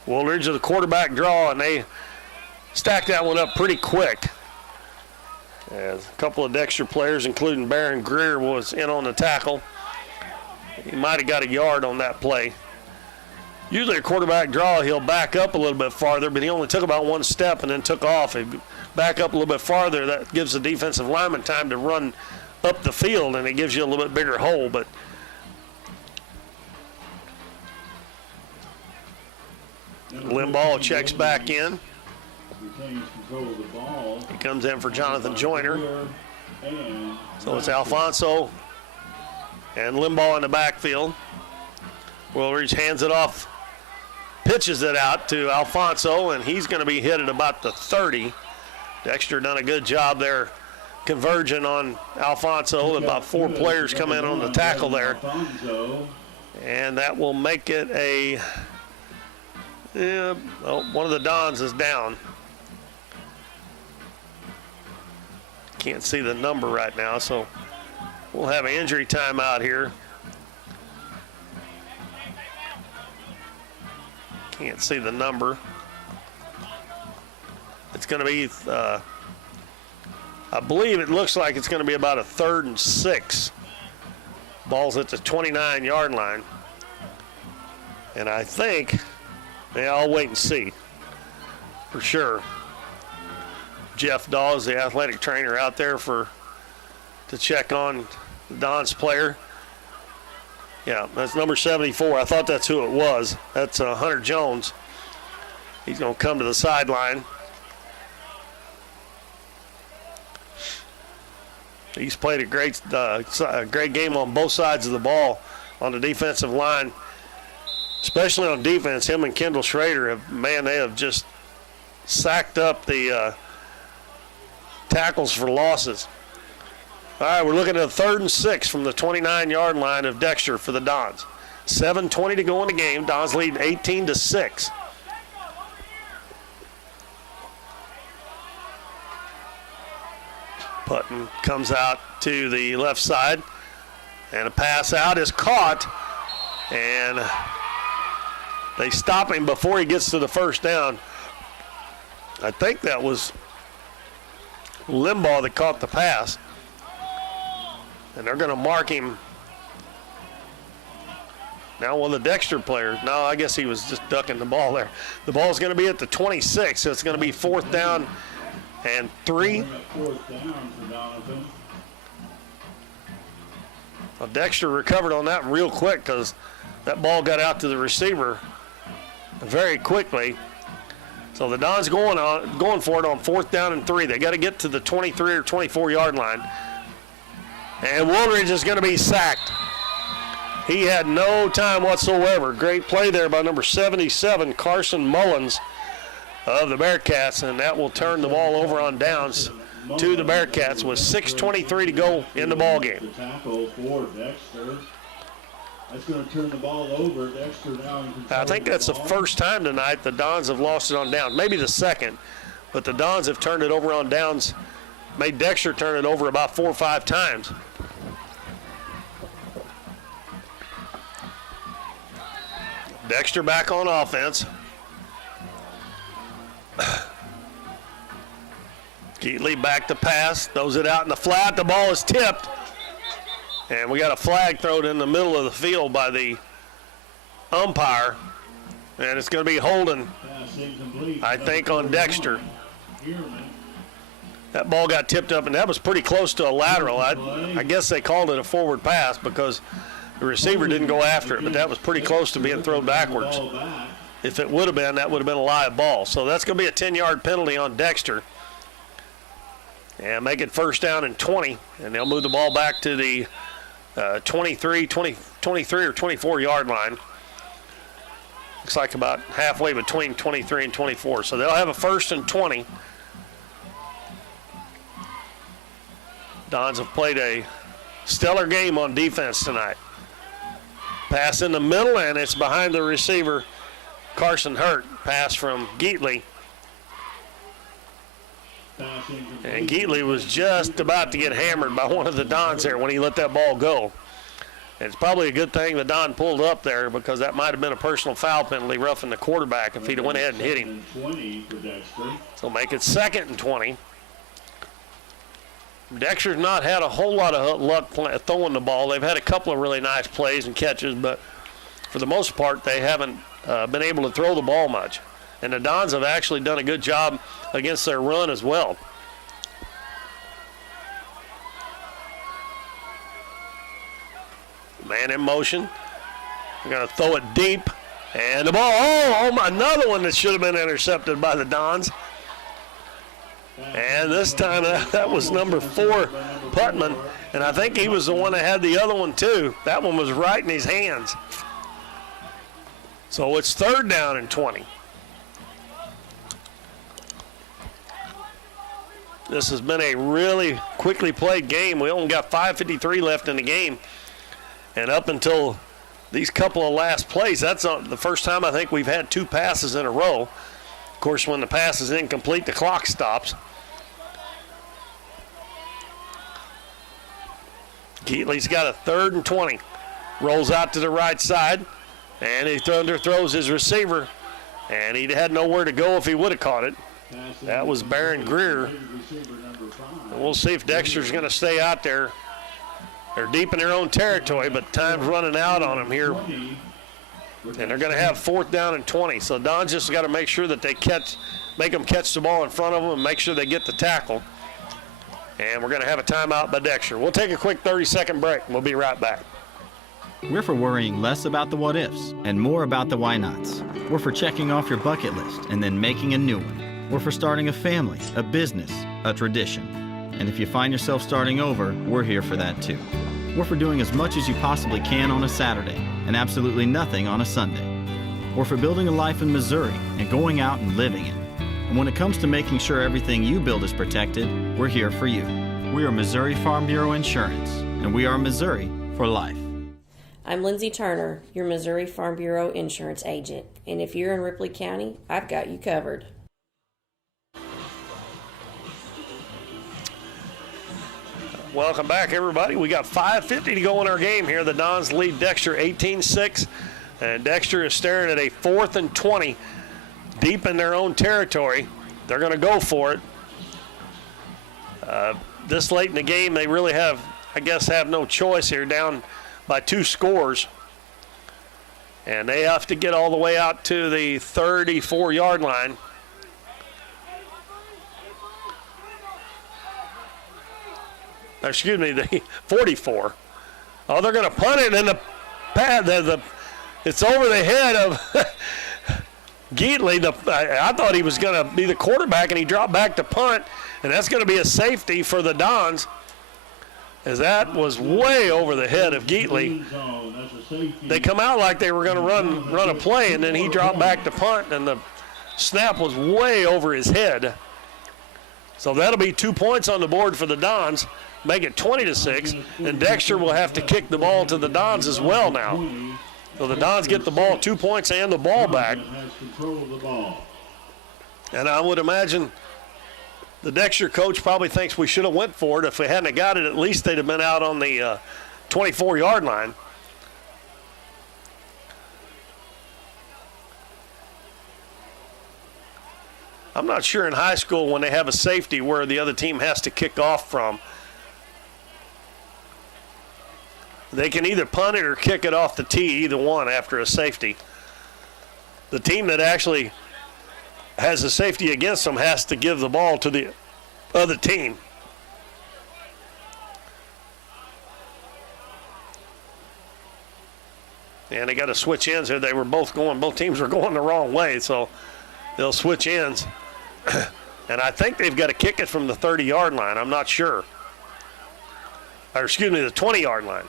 Woolridge with the quarterback draw, and they stacked that one up pretty quick. As a couple of Dexter players, including Barron Greer, was in on the tackle. He might have got a yard on that play. Usually a quarterback draw, he'll back up a little bit farther, but he only took about one step and then took off. If you back up a little bit farther, that gives the defensive lineman time to run up the field, and it gives you a little bit bigger hole. But Limbaugh checks back in. He comes in for Jonathan Joyner. So it's Alfonso and Limbaugh in the backfield. Woolridge hands it off, pitches it out to Alfonso, and he's going to be hit at about the 30. Dexter done a good job there converging on Alfonso. About 4 players come in on the tackle there. And that will make it a, one of the Dons is down. Can't see the number right now, so we'll have an injury timeout here. Can't see the number. It's going to be, I believe it looks like it's going to be about a 3rd and 6. Ball's at the 29-yard line. And I think, I'll wait and see for sure. Jeff Dawes, the athletic trainer, out there to check on the Don's player. Yeah, that's number 74. I thought that's who it was. That's Hunter Jones. He's going to come to the sideline. He's played a great game on both sides of the ball on the defensive line, especially on defense. Him and Kendall Schrader they have just sacked up the tackles for losses. All right, we're looking at a 3rd and 6 from the 29-yard line of Dexter for the Dons. 7:20 to go in the game. Dons lead 18-6. Putton comes out to the left side, and a pass out is caught, and they stop him before he gets to the first down. I think that was Limbaugh that caught the pass. And they're going to mark him. Now one of the Dexter players. No, I guess he was just ducking the ball there. The ball's going to be at the 26, so it's going to be 4th down and 3. Well, Dexter recovered on that real quick because that ball got out to the receiver very quickly. So the Dons going for it on 4th down and 3. They got to get to the 23 or 24-yard line. And Woolridge is going to be sacked. He had no time whatsoever. Great play there by number 77, Carson Mullins of the Bearcats, and that will turn the ball over on downs to the Bearcats with 6:23 to go in the ball game. Tackle for Dexter. That's going to turn the ball over. Dexter now in control. I think that's the first time tonight the Dons have lost it on downs. Maybe the second, but the Dons have turned it over on downs, made Dexter turn it over about 4 or 5 times. Dexter back on offense. Keatley back to pass, throws it out in the flat. The ball is tipped. And we got a flag thrown in the middle of the field by the umpire. And it's going to be holding, I think, on Dexter. That ball got tipped up, and that was pretty close to a lateral. I guess they called it a forward pass because the receiver didn't go after it, but that was pretty close to being thrown backwards. If it would have been, that would have been a live ball. So that's going to be a 10-yard penalty on Dexter. And make it first down and 20. And they'll move the ball back to the 23 or 24-yard line. Looks like about halfway between 23 and 24. So they'll have a first and 20. Dons have played a stellar game on defense tonight. Pass in the middle, and it's behind the receiver, Carson Hurt. Pass from Geatley. And Geatley was just about to get hammered by one of the Dons there when he let that ball go. And it's probably a good thing the Don pulled up there, because that might have been a personal foul penalty roughing the quarterback if he'd have went ahead and hit him. So make it 2nd and 20. Dexter's not had a whole lot of luck throwing the ball. They've had a couple of really nice plays and catches, but for the most part, they haven't been able to throw the ball much. And the Dons have actually done a good job against their run as well. Man in motion. They're going to throw it deep. And the ball, another one that should have been intercepted by the Dons. And this time that was number 4, Putman. And I think he was the one that had the other one too. That one was right in his hands. So it's 3rd down and 20. This has been a really quickly played game. We only got 5:53 left in the game. And up until these couple of last plays, that's the first time I think we've had 2 passes in a row. Of course, when the pass is incomplete, the clock stops. Geatley's got a 3rd and 20. Rolls out to the right side, and he underthrows his receiver, and he had nowhere to go if he would have caught it. That was Barron Greer. And we'll see if Dexter's going to stay out there. They're deep in their own territory, but time's running out on them here. And they're going to have 4th down and 20. So Don's just got to make sure that they make them catch the ball in front of them and make sure they get the tackle. And we're going to have a timeout by Dexter. We'll take a quick 30-second break. We'll be right back. We're for worrying less about the what-ifs and more about the why-nots. We're for checking off your bucket list and then making a new one. We're for starting a family, a business, a tradition. And if you find yourself starting over, we're here for that too. We're for doing as much as you possibly can on a Saturday and absolutely nothing on a Sunday. We're for building a life in Missouri and going out and living it. And when it comes to making sure everything you build is protected, we're here for you. We are Missouri Farm Bureau Insurance, and we are Missouri for life. I'm Lindsay Turner, your Missouri Farm Bureau insurance agent, and if you're in Ripley County, I've got you covered. Welcome back, everybody. We got 5:50 to go in our game here. The Dons lead Dexter 18-6, and Dexter is staring at a 4th and 20 deep in their own territory. They're going to go for it. This late in the game, they really have no choice here, down by 2 scores. And they have to get all the way out to the 34-yard line. Excuse me, the 44. Oh, they're going to punt it, and the pad, it's over the head of Geatley. I thought he was going to be the quarterback, and he dropped back to punt, and that's going to be a safety for the Dons, as that was way over the head of Geatley. They come out like they were going to run a play, and then he dropped back to punt, and the snap was way over his head. So that'll be 2 points on the board for the Dons. Make it 20-6, and Dexter will have to kick the ball to the Dons as well now. So the Dons get the ball, 2 points and the ball back. And I would imagine the Dexter coach probably thinks we should have went for it. If we hadn't got it, at least they'd have been out on the 24-yard line. I'm not sure in high school when they have a safety where the other team has to kick off from. They can either punt it or kick it off the tee, either one after a safety. The team that actually has a safety against them has to give the ball to the other team. And they got to switch ends here. Both teams were going the wrong way, so they'll switch ends. And I think they've got to kick it from the 30-yard line. I'm not sure. Or excuse me, the 20-yard line.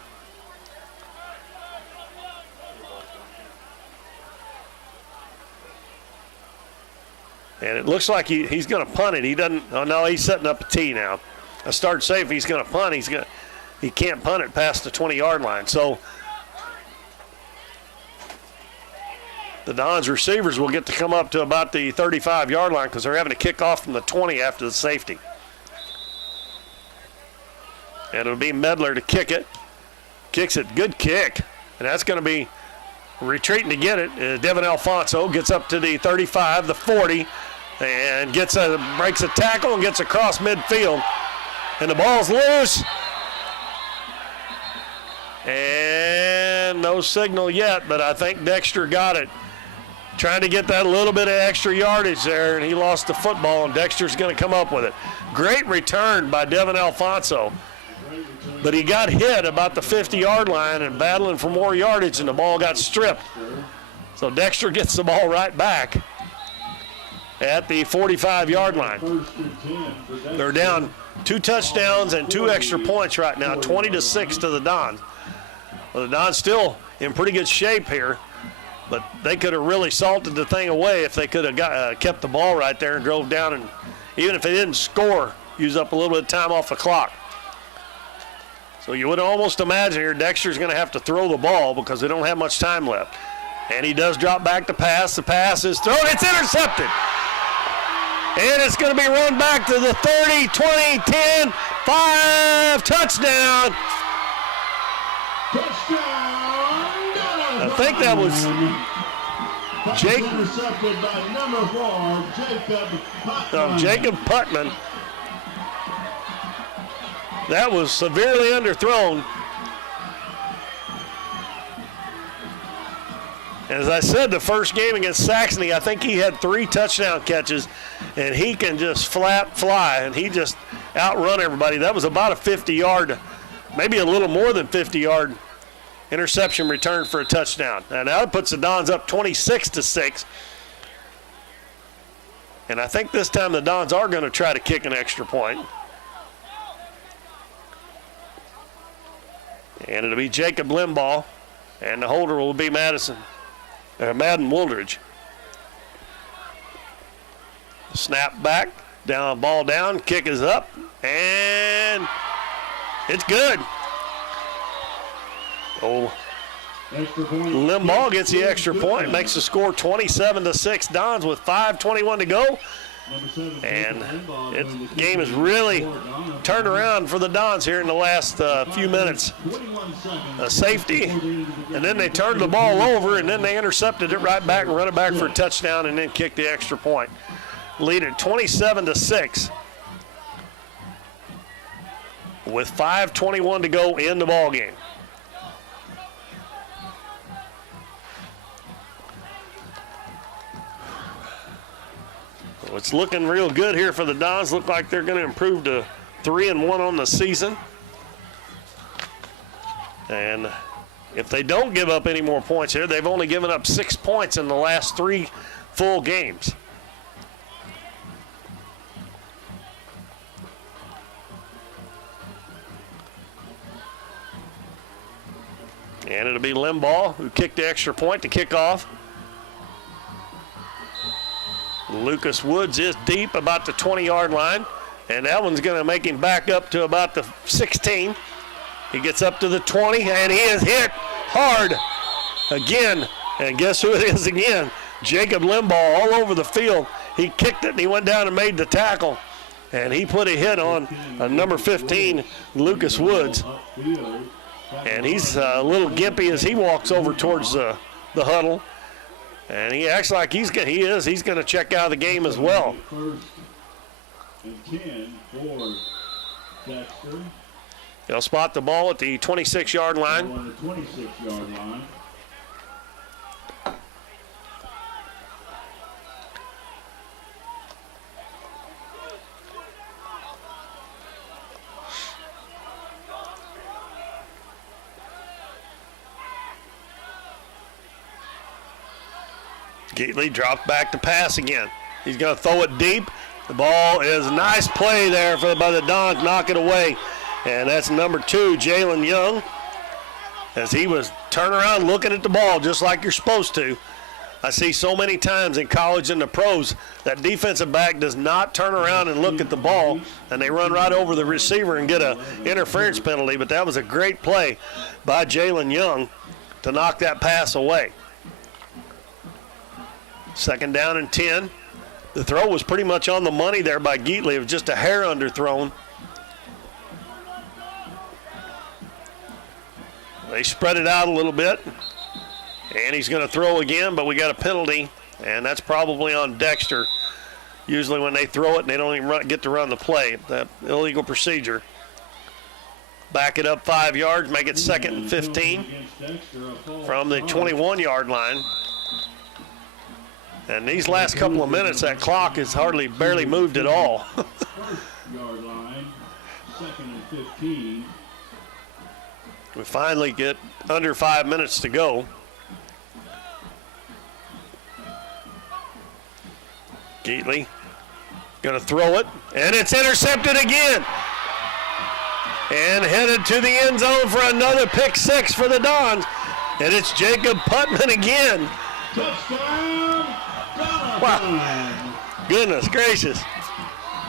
And it looks like he's going to punt it. He doesn't. Oh no, he's setting up a tee now. A start safe. He's going to punt. He can't punt it past the 20-yard line. So the Dons receivers will get to come up to about the 35-yard line because they're having to kick off from the 20 after the safety. And it'll be Medler to kick it. Kicks it. Good kick. And that's going to be retreating to get it. Devin Alfonso gets up to the 35, the 40, and breaks a tackle and gets across midfield. And the ball's loose. And no signal yet, but I think Dexter got it. Trying to get that little bit of extra yardage there, and he lost the football, and Dexter's going to come up with it. Great return by Devin Alfonso. But he got hit about the 50-yard line and battling for more yardage, and the ball got stripped. So Dexter gets the ball right back at the 45-yard line. They're down 2 touchdowns and 2 extra points right now, 20-6 to the Dons. Well, the Dons still in pretty good shape here, but they could have really salted the thing away if they could have kept the ball right there and drove down, and even if they didn't score, use up a little bit of time off the clock. So you would almost imagine here Dexter's going to have to throw the ball because they don't have much time left. And he does drop back to pass. The pass is thrown. It's intercepted. And it's going to be run back to the 30, 20, 10, 5, touchdown. I think that was intercepted by number 4, Jacob Putman. That was severely underthrown. As I said, the first game against Saxony, I think he had 3 touchdown catches, and he can just fly, and he just outrun everybody. That was about a 50-yard, maybe a little more than 50-yard interception return for a touchdown. And now it puts the Dons up 26-6. And I think this time the Dons are going to try to kick an extra point. And it'll be Jacob Limbaugh, and the holder will be Madden Wooldridge. Snap back, ball down, kick is up, and it's good. Oh, Limbaugh gets the extra point, makes the score 27-6. Dons with 5:21 to go. And the game has really turned around for the Dons here in the last few minutes. A safety, and then they turned the ball over, and then they intercepted it right back and run it back for a touchdown, and then kicked the extra point. Lead at 27-6 with 5:21 to go in the ball game. It's looking real good here for the Dons. Look like they're going to improve to 3-1 on the season. And if they don't give up any more points here, they've only given up 6 points in the last 3 full games. And it'll be Limbaugh who kicked the extra point to kick off. Lucas Woods is deep about the 20-yard line, and that one's going to make him back up to about the 16. He gets up to the 20, and he is hit hard again. And guess who it is again? Jacob Limbaugh all over the field. He kicked it, and he went down and made the tackle. And he put a hit on number 15, Lucas Woods. And he's a little gimpy as he walks over towards the huddle. And he acts like he's going to check out of the game as well. First and 10 for Dexter. They'll spot the ball at the 26-yard line. On the 26-yard line. Geatley drops back to pass again. He's going to throw it deep. The ball is a nice play there by the Dons, knock it away. And that's number 2, Jalen Young, as he was turning around looking at the ball just like you're supposed to. I see so many times in college and the pros that defensive back does not turn around and look at the ball, and they run right over the receiver and get an interference penalty. But that was a great play by Jalen Young to knock that pass away. 2nd down and 10. The throw was pretty much on the money there by Geatley. It was just a hair underthrown. They spread it out a little bit. And he's going to throw again, but we got a penalty, and that's probably on Dexter. Usually when they throw it, they don't even get to run the play. That illegal procedure. Back it up 5 yards, make it 2nd and 15 from the 21-yard line. And these last couple of minutes, that clock has barely moved at all. Yard line, 2nd and 15. We finally get under 5 minutes to go. Geatley going to throw it, and it's intercepted again. And headed to the end zone for another pick 6 for the Dons. And it's Jacob Putman again. Touchdown, Doniphan. Wow. Goodness gracious.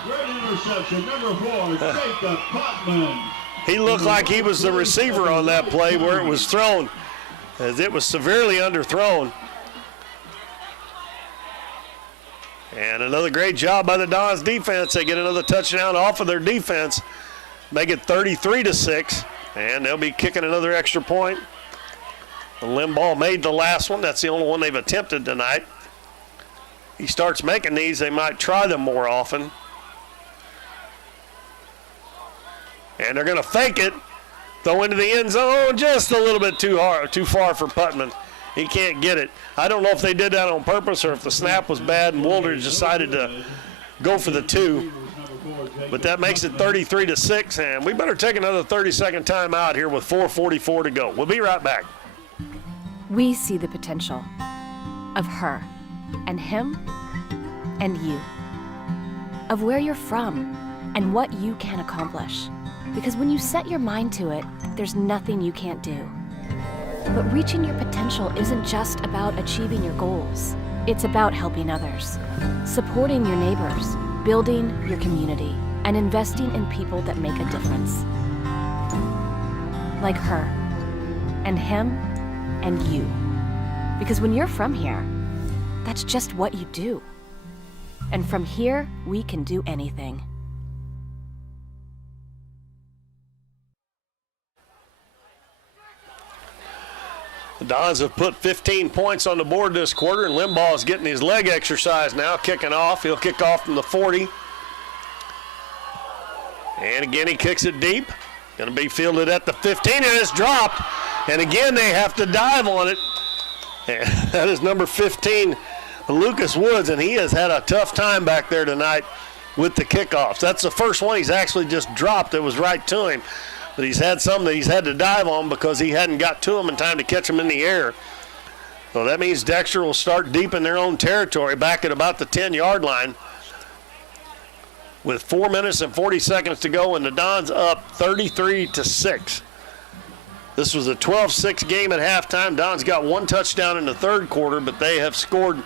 Great interception, number 4, Jacob Putman. He looked like he was the receiver on that play where it was thrown, as it was severely underthrown. And another great job by the Dons defense. They get another touchdown off of their defense, make it 33-6, and they'll be kicking another extra point. Limbaugh made the last one. That's the only one they've attempted tonight. He starts making these, they might try them more often. And they're going to fake it, throw into the end zone just a little bit too far for Putman. He can't get it. I don't know if they did that on purpose or if the snap was bad and Woolridge decided to go for the 2. But that makes it 33-6, and we better take another 30-second timeout here with 4:44 to go. We'll be right back. We see the potential of her and him and you, of where you're from and what you can accomplish. Because when you set your mind to it, there's nothing you can't do. But reaching your potential isn't just about achieving your goals. It's about helping others, supporting your neighbors, building your community, and investing in people that make a difference. Like her, and him, and you. Because when you're from here, that's just what you do. And from here, we can do anything. The Dons have put 15 points on the board this quarter, and Limbaugh is getting his leg exercise now, kicking off. He'll kick off from the 40. And again, he kicks it deep. Going to be fielded at the 15, and it's dropped. And again, they have to dive on it. And that is number 15, Lucas Woods, and he has had a tough time back there tonight with the kickoffs. That's the first one he's actually just dropped. It was right to him. But he's had some that he's had to dive on because he hadn't got to him in time to catch him in the air. So that means Dexter will start deep in their own territory, back at about the 10-yard line, with 4 minutes and 40 seconds to go, and the Dons up 33-6. This was a 12-6 game at halftime. Dons got 1 touchdown in the third quarter, but they have scored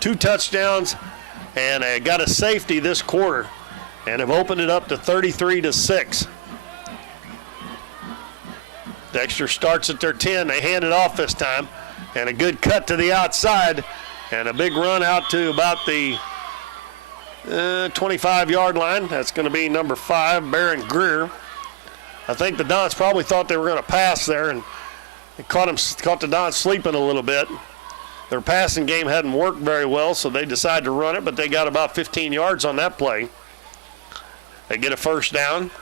2 touchdowns and got a safety this quarter and have opened it up to 33-6. Dexter starts at their 10. They hand it off this time. And a good cut to the outside. And a big run out to about the 25-yard line. That's going to be number 5, Baron Greer. I think the Dons probably thought they were going to pass there, and it caught the Dons sleeping a little bit. Their passing game hadn't worked very well, so they decided to run it, but they got about 15 yards on that play. They get a first down.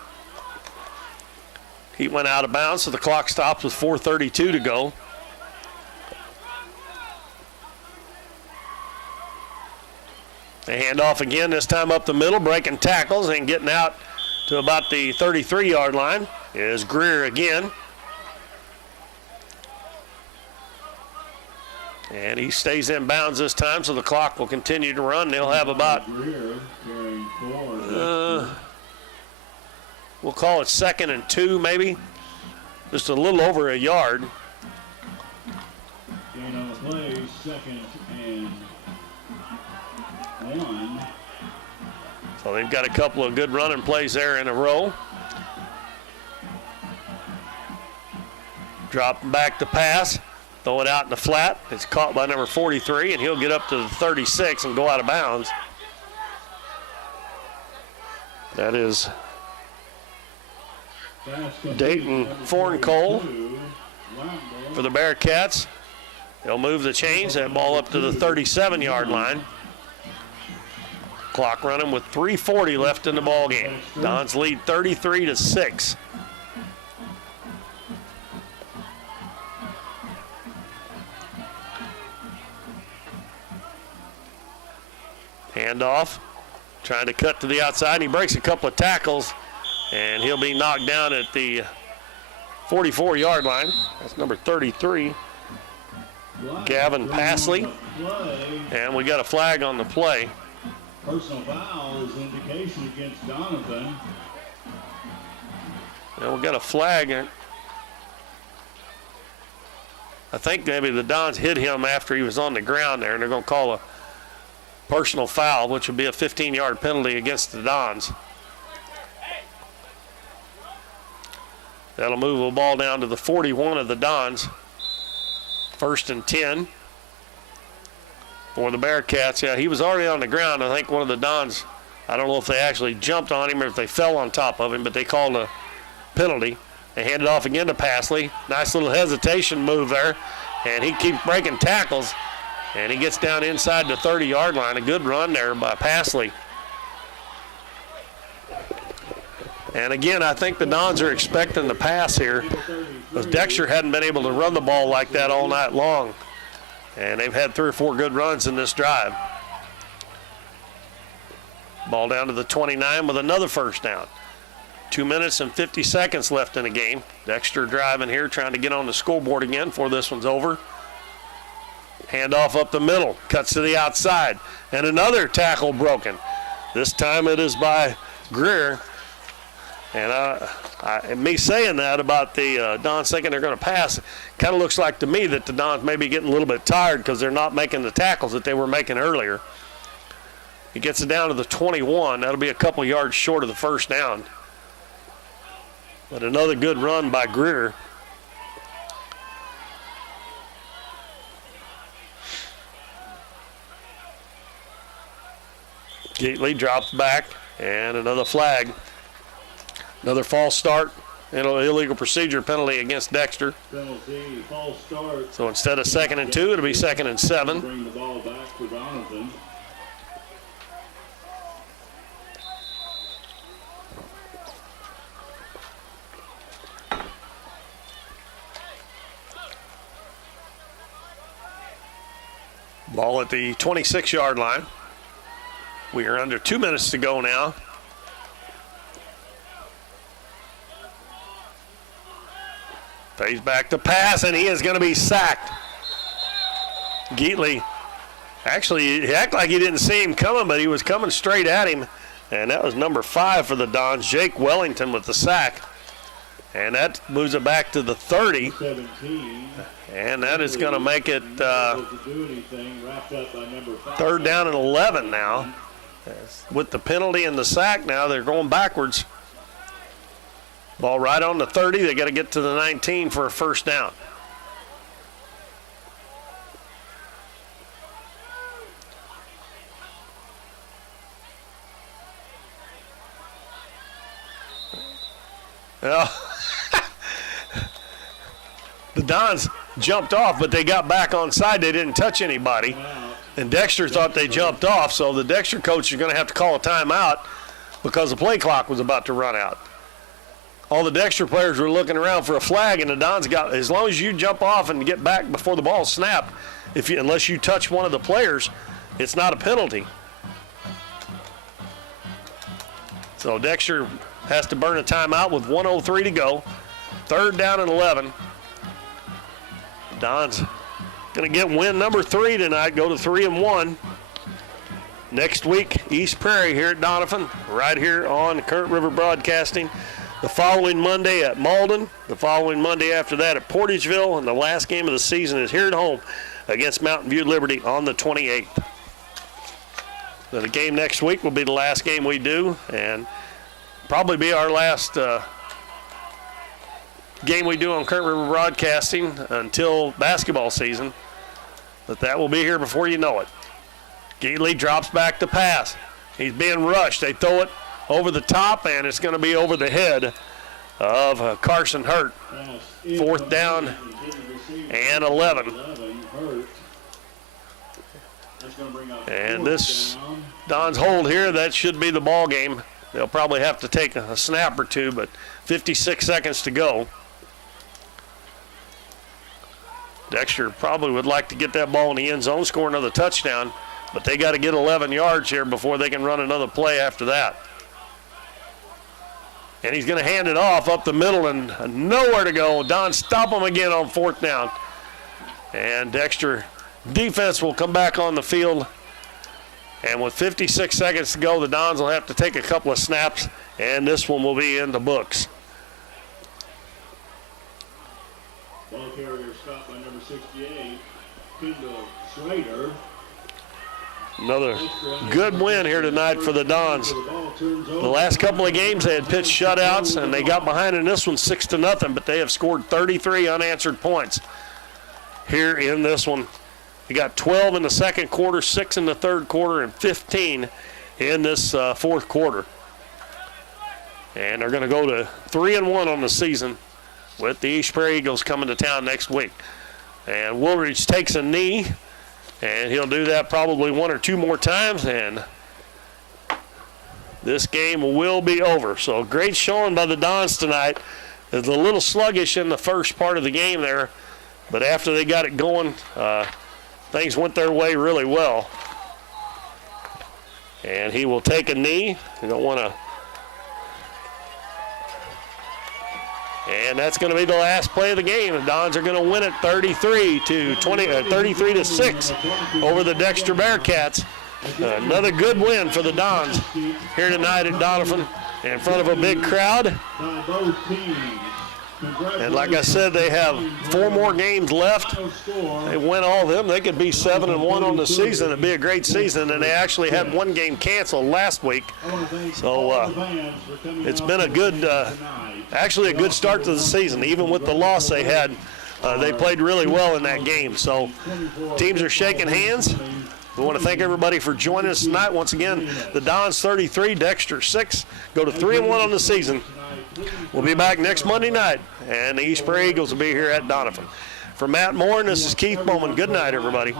He went out of bounds, so the clock stops with 4:32 to go. They hand off again, this time up the middle, breaking tackles and getting out to about the 33-yard line is Greer again. And he stays in bounds this time, so the clock will continue to run. They'll have about, we'll call it 2nd and 2 maybe. Just a little over a yard. Gain on the play, 2nd and 1. So they've got a couple of good running plays there in a row. Drop back to pass. Throw it out in the flat. It's caught by number 43, and he'll get up to the 36 and go out of bounds. That is Dayton Forncole for the Bearcats. They'll move the chains. That ball up to the 37-yard line. Clock running with 3:40 left in the ball game. Dons lead 33-6. Handoff, trying to cut to the outside, and he breaks a couple of tackles, and he'll be knocked down at the 44-yard line. That's number 33, Gavin Passley, and we got a flag on the play. Personal foul is indication against Doniphan. And we got a flag. I think maybe the Dons hit him after he was on the ground there, and they're going to call a personal foul, which would be a 15-yard penalty against the Dons. That'll move the ball down to the 41 of the Dons. 1st and 10 for the Bearcats. Yeah, he was already on the ground. I think one of the Dons, I don't know if they actually jumped on him or if they fell on top of him, but they called a penalty. They hand it off again to Passley. Nice little hesitation move there, and he keeps breaking tackles. And he gets down inside the 30-yard line. A good run there by Passley. And again, I think the Dons are expecting the pass here, because Dexter hadn't been able to run the ball like that all night long. And they've had 3 or 4 good runs in this drive. Ball down to the 29 with another first down. 2 minutes and 50 seconds left in the game. Dexter driving here, trying to get on the scoreboard again before this one's over. Handoff up the middle, cuts to the outside, and another tackle broken. This time it is by Greer. And me saying that about the Dons thinking they're going to pass, kind of looks like to me that the Dons may be getting a little bit tired because they're not making the tackles that they were making earlier. He gets it down to the 21. That'll be a couple yards short of the first down. But another good run by Greer. Gately drops back, and another flag. Another false start and an illegal procedure penalty against Dexter. Penalty, false start. So instead of 2nd and 2, it'll be 2nd and 7. Bring the ball back for Doniphan. Ball at the 26-yard line. We are under 2 minutes to go now. Fades back to pass, and he is going to be sacked. Geatley, actually, he acted like he didn't see him coming, but he was coming straight at him. And that was number 5 for the Dons, Jake Wellington, with the sack. And that moves it back to the 30. 17. And that is going to make it 3rd down and 11 now. With the penalty and the sack now, they're going backwards. Ball right on the 30. They got to get to the 19 for a first down. Well, the Dons jumped off, but they got back on side. They didn't touch anybody. And Dexter thought they jumped off, so the Dexter coach is going to have to call a timeout because the play clock was about to run out. All the Dexter players were looking around for a flag, and the Dons got, as long as you jump off and get back before the ball snapped, unless you touch one of the players, it's not a penalty. So Dexter has to burn a timeout with 1:03 to go. 3rd down and 11. Dons Going to get win number 3 tonight, go to 3-1. Next week, East Prairie here at Doniphan, right here on Current River Broadcasting. The following Monday at Malden. The following Monday after that at Portageville. And the last game of the season is here at home against Mountain View Liberty on the 28th. Then the game next week will be the last game we do, and probably be our last game we do on Current River Broadcasting until basketball season. But that will be here before you know it. Geely drops back to pass. He's being rushed. They throw it over the top, and it's going to be over the head of Carson Hurt. 4th down and 11. And this Don's hold here, that should be the ball game. They'll probably have to take a snap or two, but 56 seconds to go. Dexter probably would like to get that ball in the end zone, score another touchdown, but they got to get 11 yards here before they can run another play after that. And he's going to hand it off up the middle and nowhere to go. Don stop him again on 4th down. And Dexter defense will come back on the field. And with 56 seconds to go, the Dons will have to take a couple of snaps, and this one will be in the books. Ball carrier stopped by number 68, Kendall Schrader. Another good win here tonight for the Dons. The last couple of games they had pitched shutouts, and they got behind in this one 6-0, but they have scored 33 unanswered points here in this one. They got 12 in the second quarter, 6 in the third quarter, and 15 in this fourth quarter. And they're going to go to 3-1 on the season with the East Prairie Eagles coming to town next week. And Woolridge takes a knee, and he'll do that probably 1 or 2 more times, and this game will be over. So great showing by the Dons tonight. It's a little sluggish in the first part of the game there, but after they got it going, things went their way really well. And he will take a knee. You don't want to. And that's going to be the last play of the game. The Dons are going to win it 33-6 over the Dexter Bearcats. Another good win for the Dons here tonight at Doniphan in front of a big crowd. And like I said, they have 4 more games left. They win all of them, they could be 7-1 on the season. It'd be a great season. And they actually had 1 game canceled last week. So it's been a good, actually a good start to the season. Even with the loss they had, they played really well in that game. So teams are shaking hands. We want to thank everybody for joining us tonight. Once again, the Dons 33, Dexter 6, go to 3-1 on the season. We'll be back next Monday night, and the East Prairie Eagles will be here at Doniphan. For Matt Moore, this is Keith Bowman. Good night, everybody.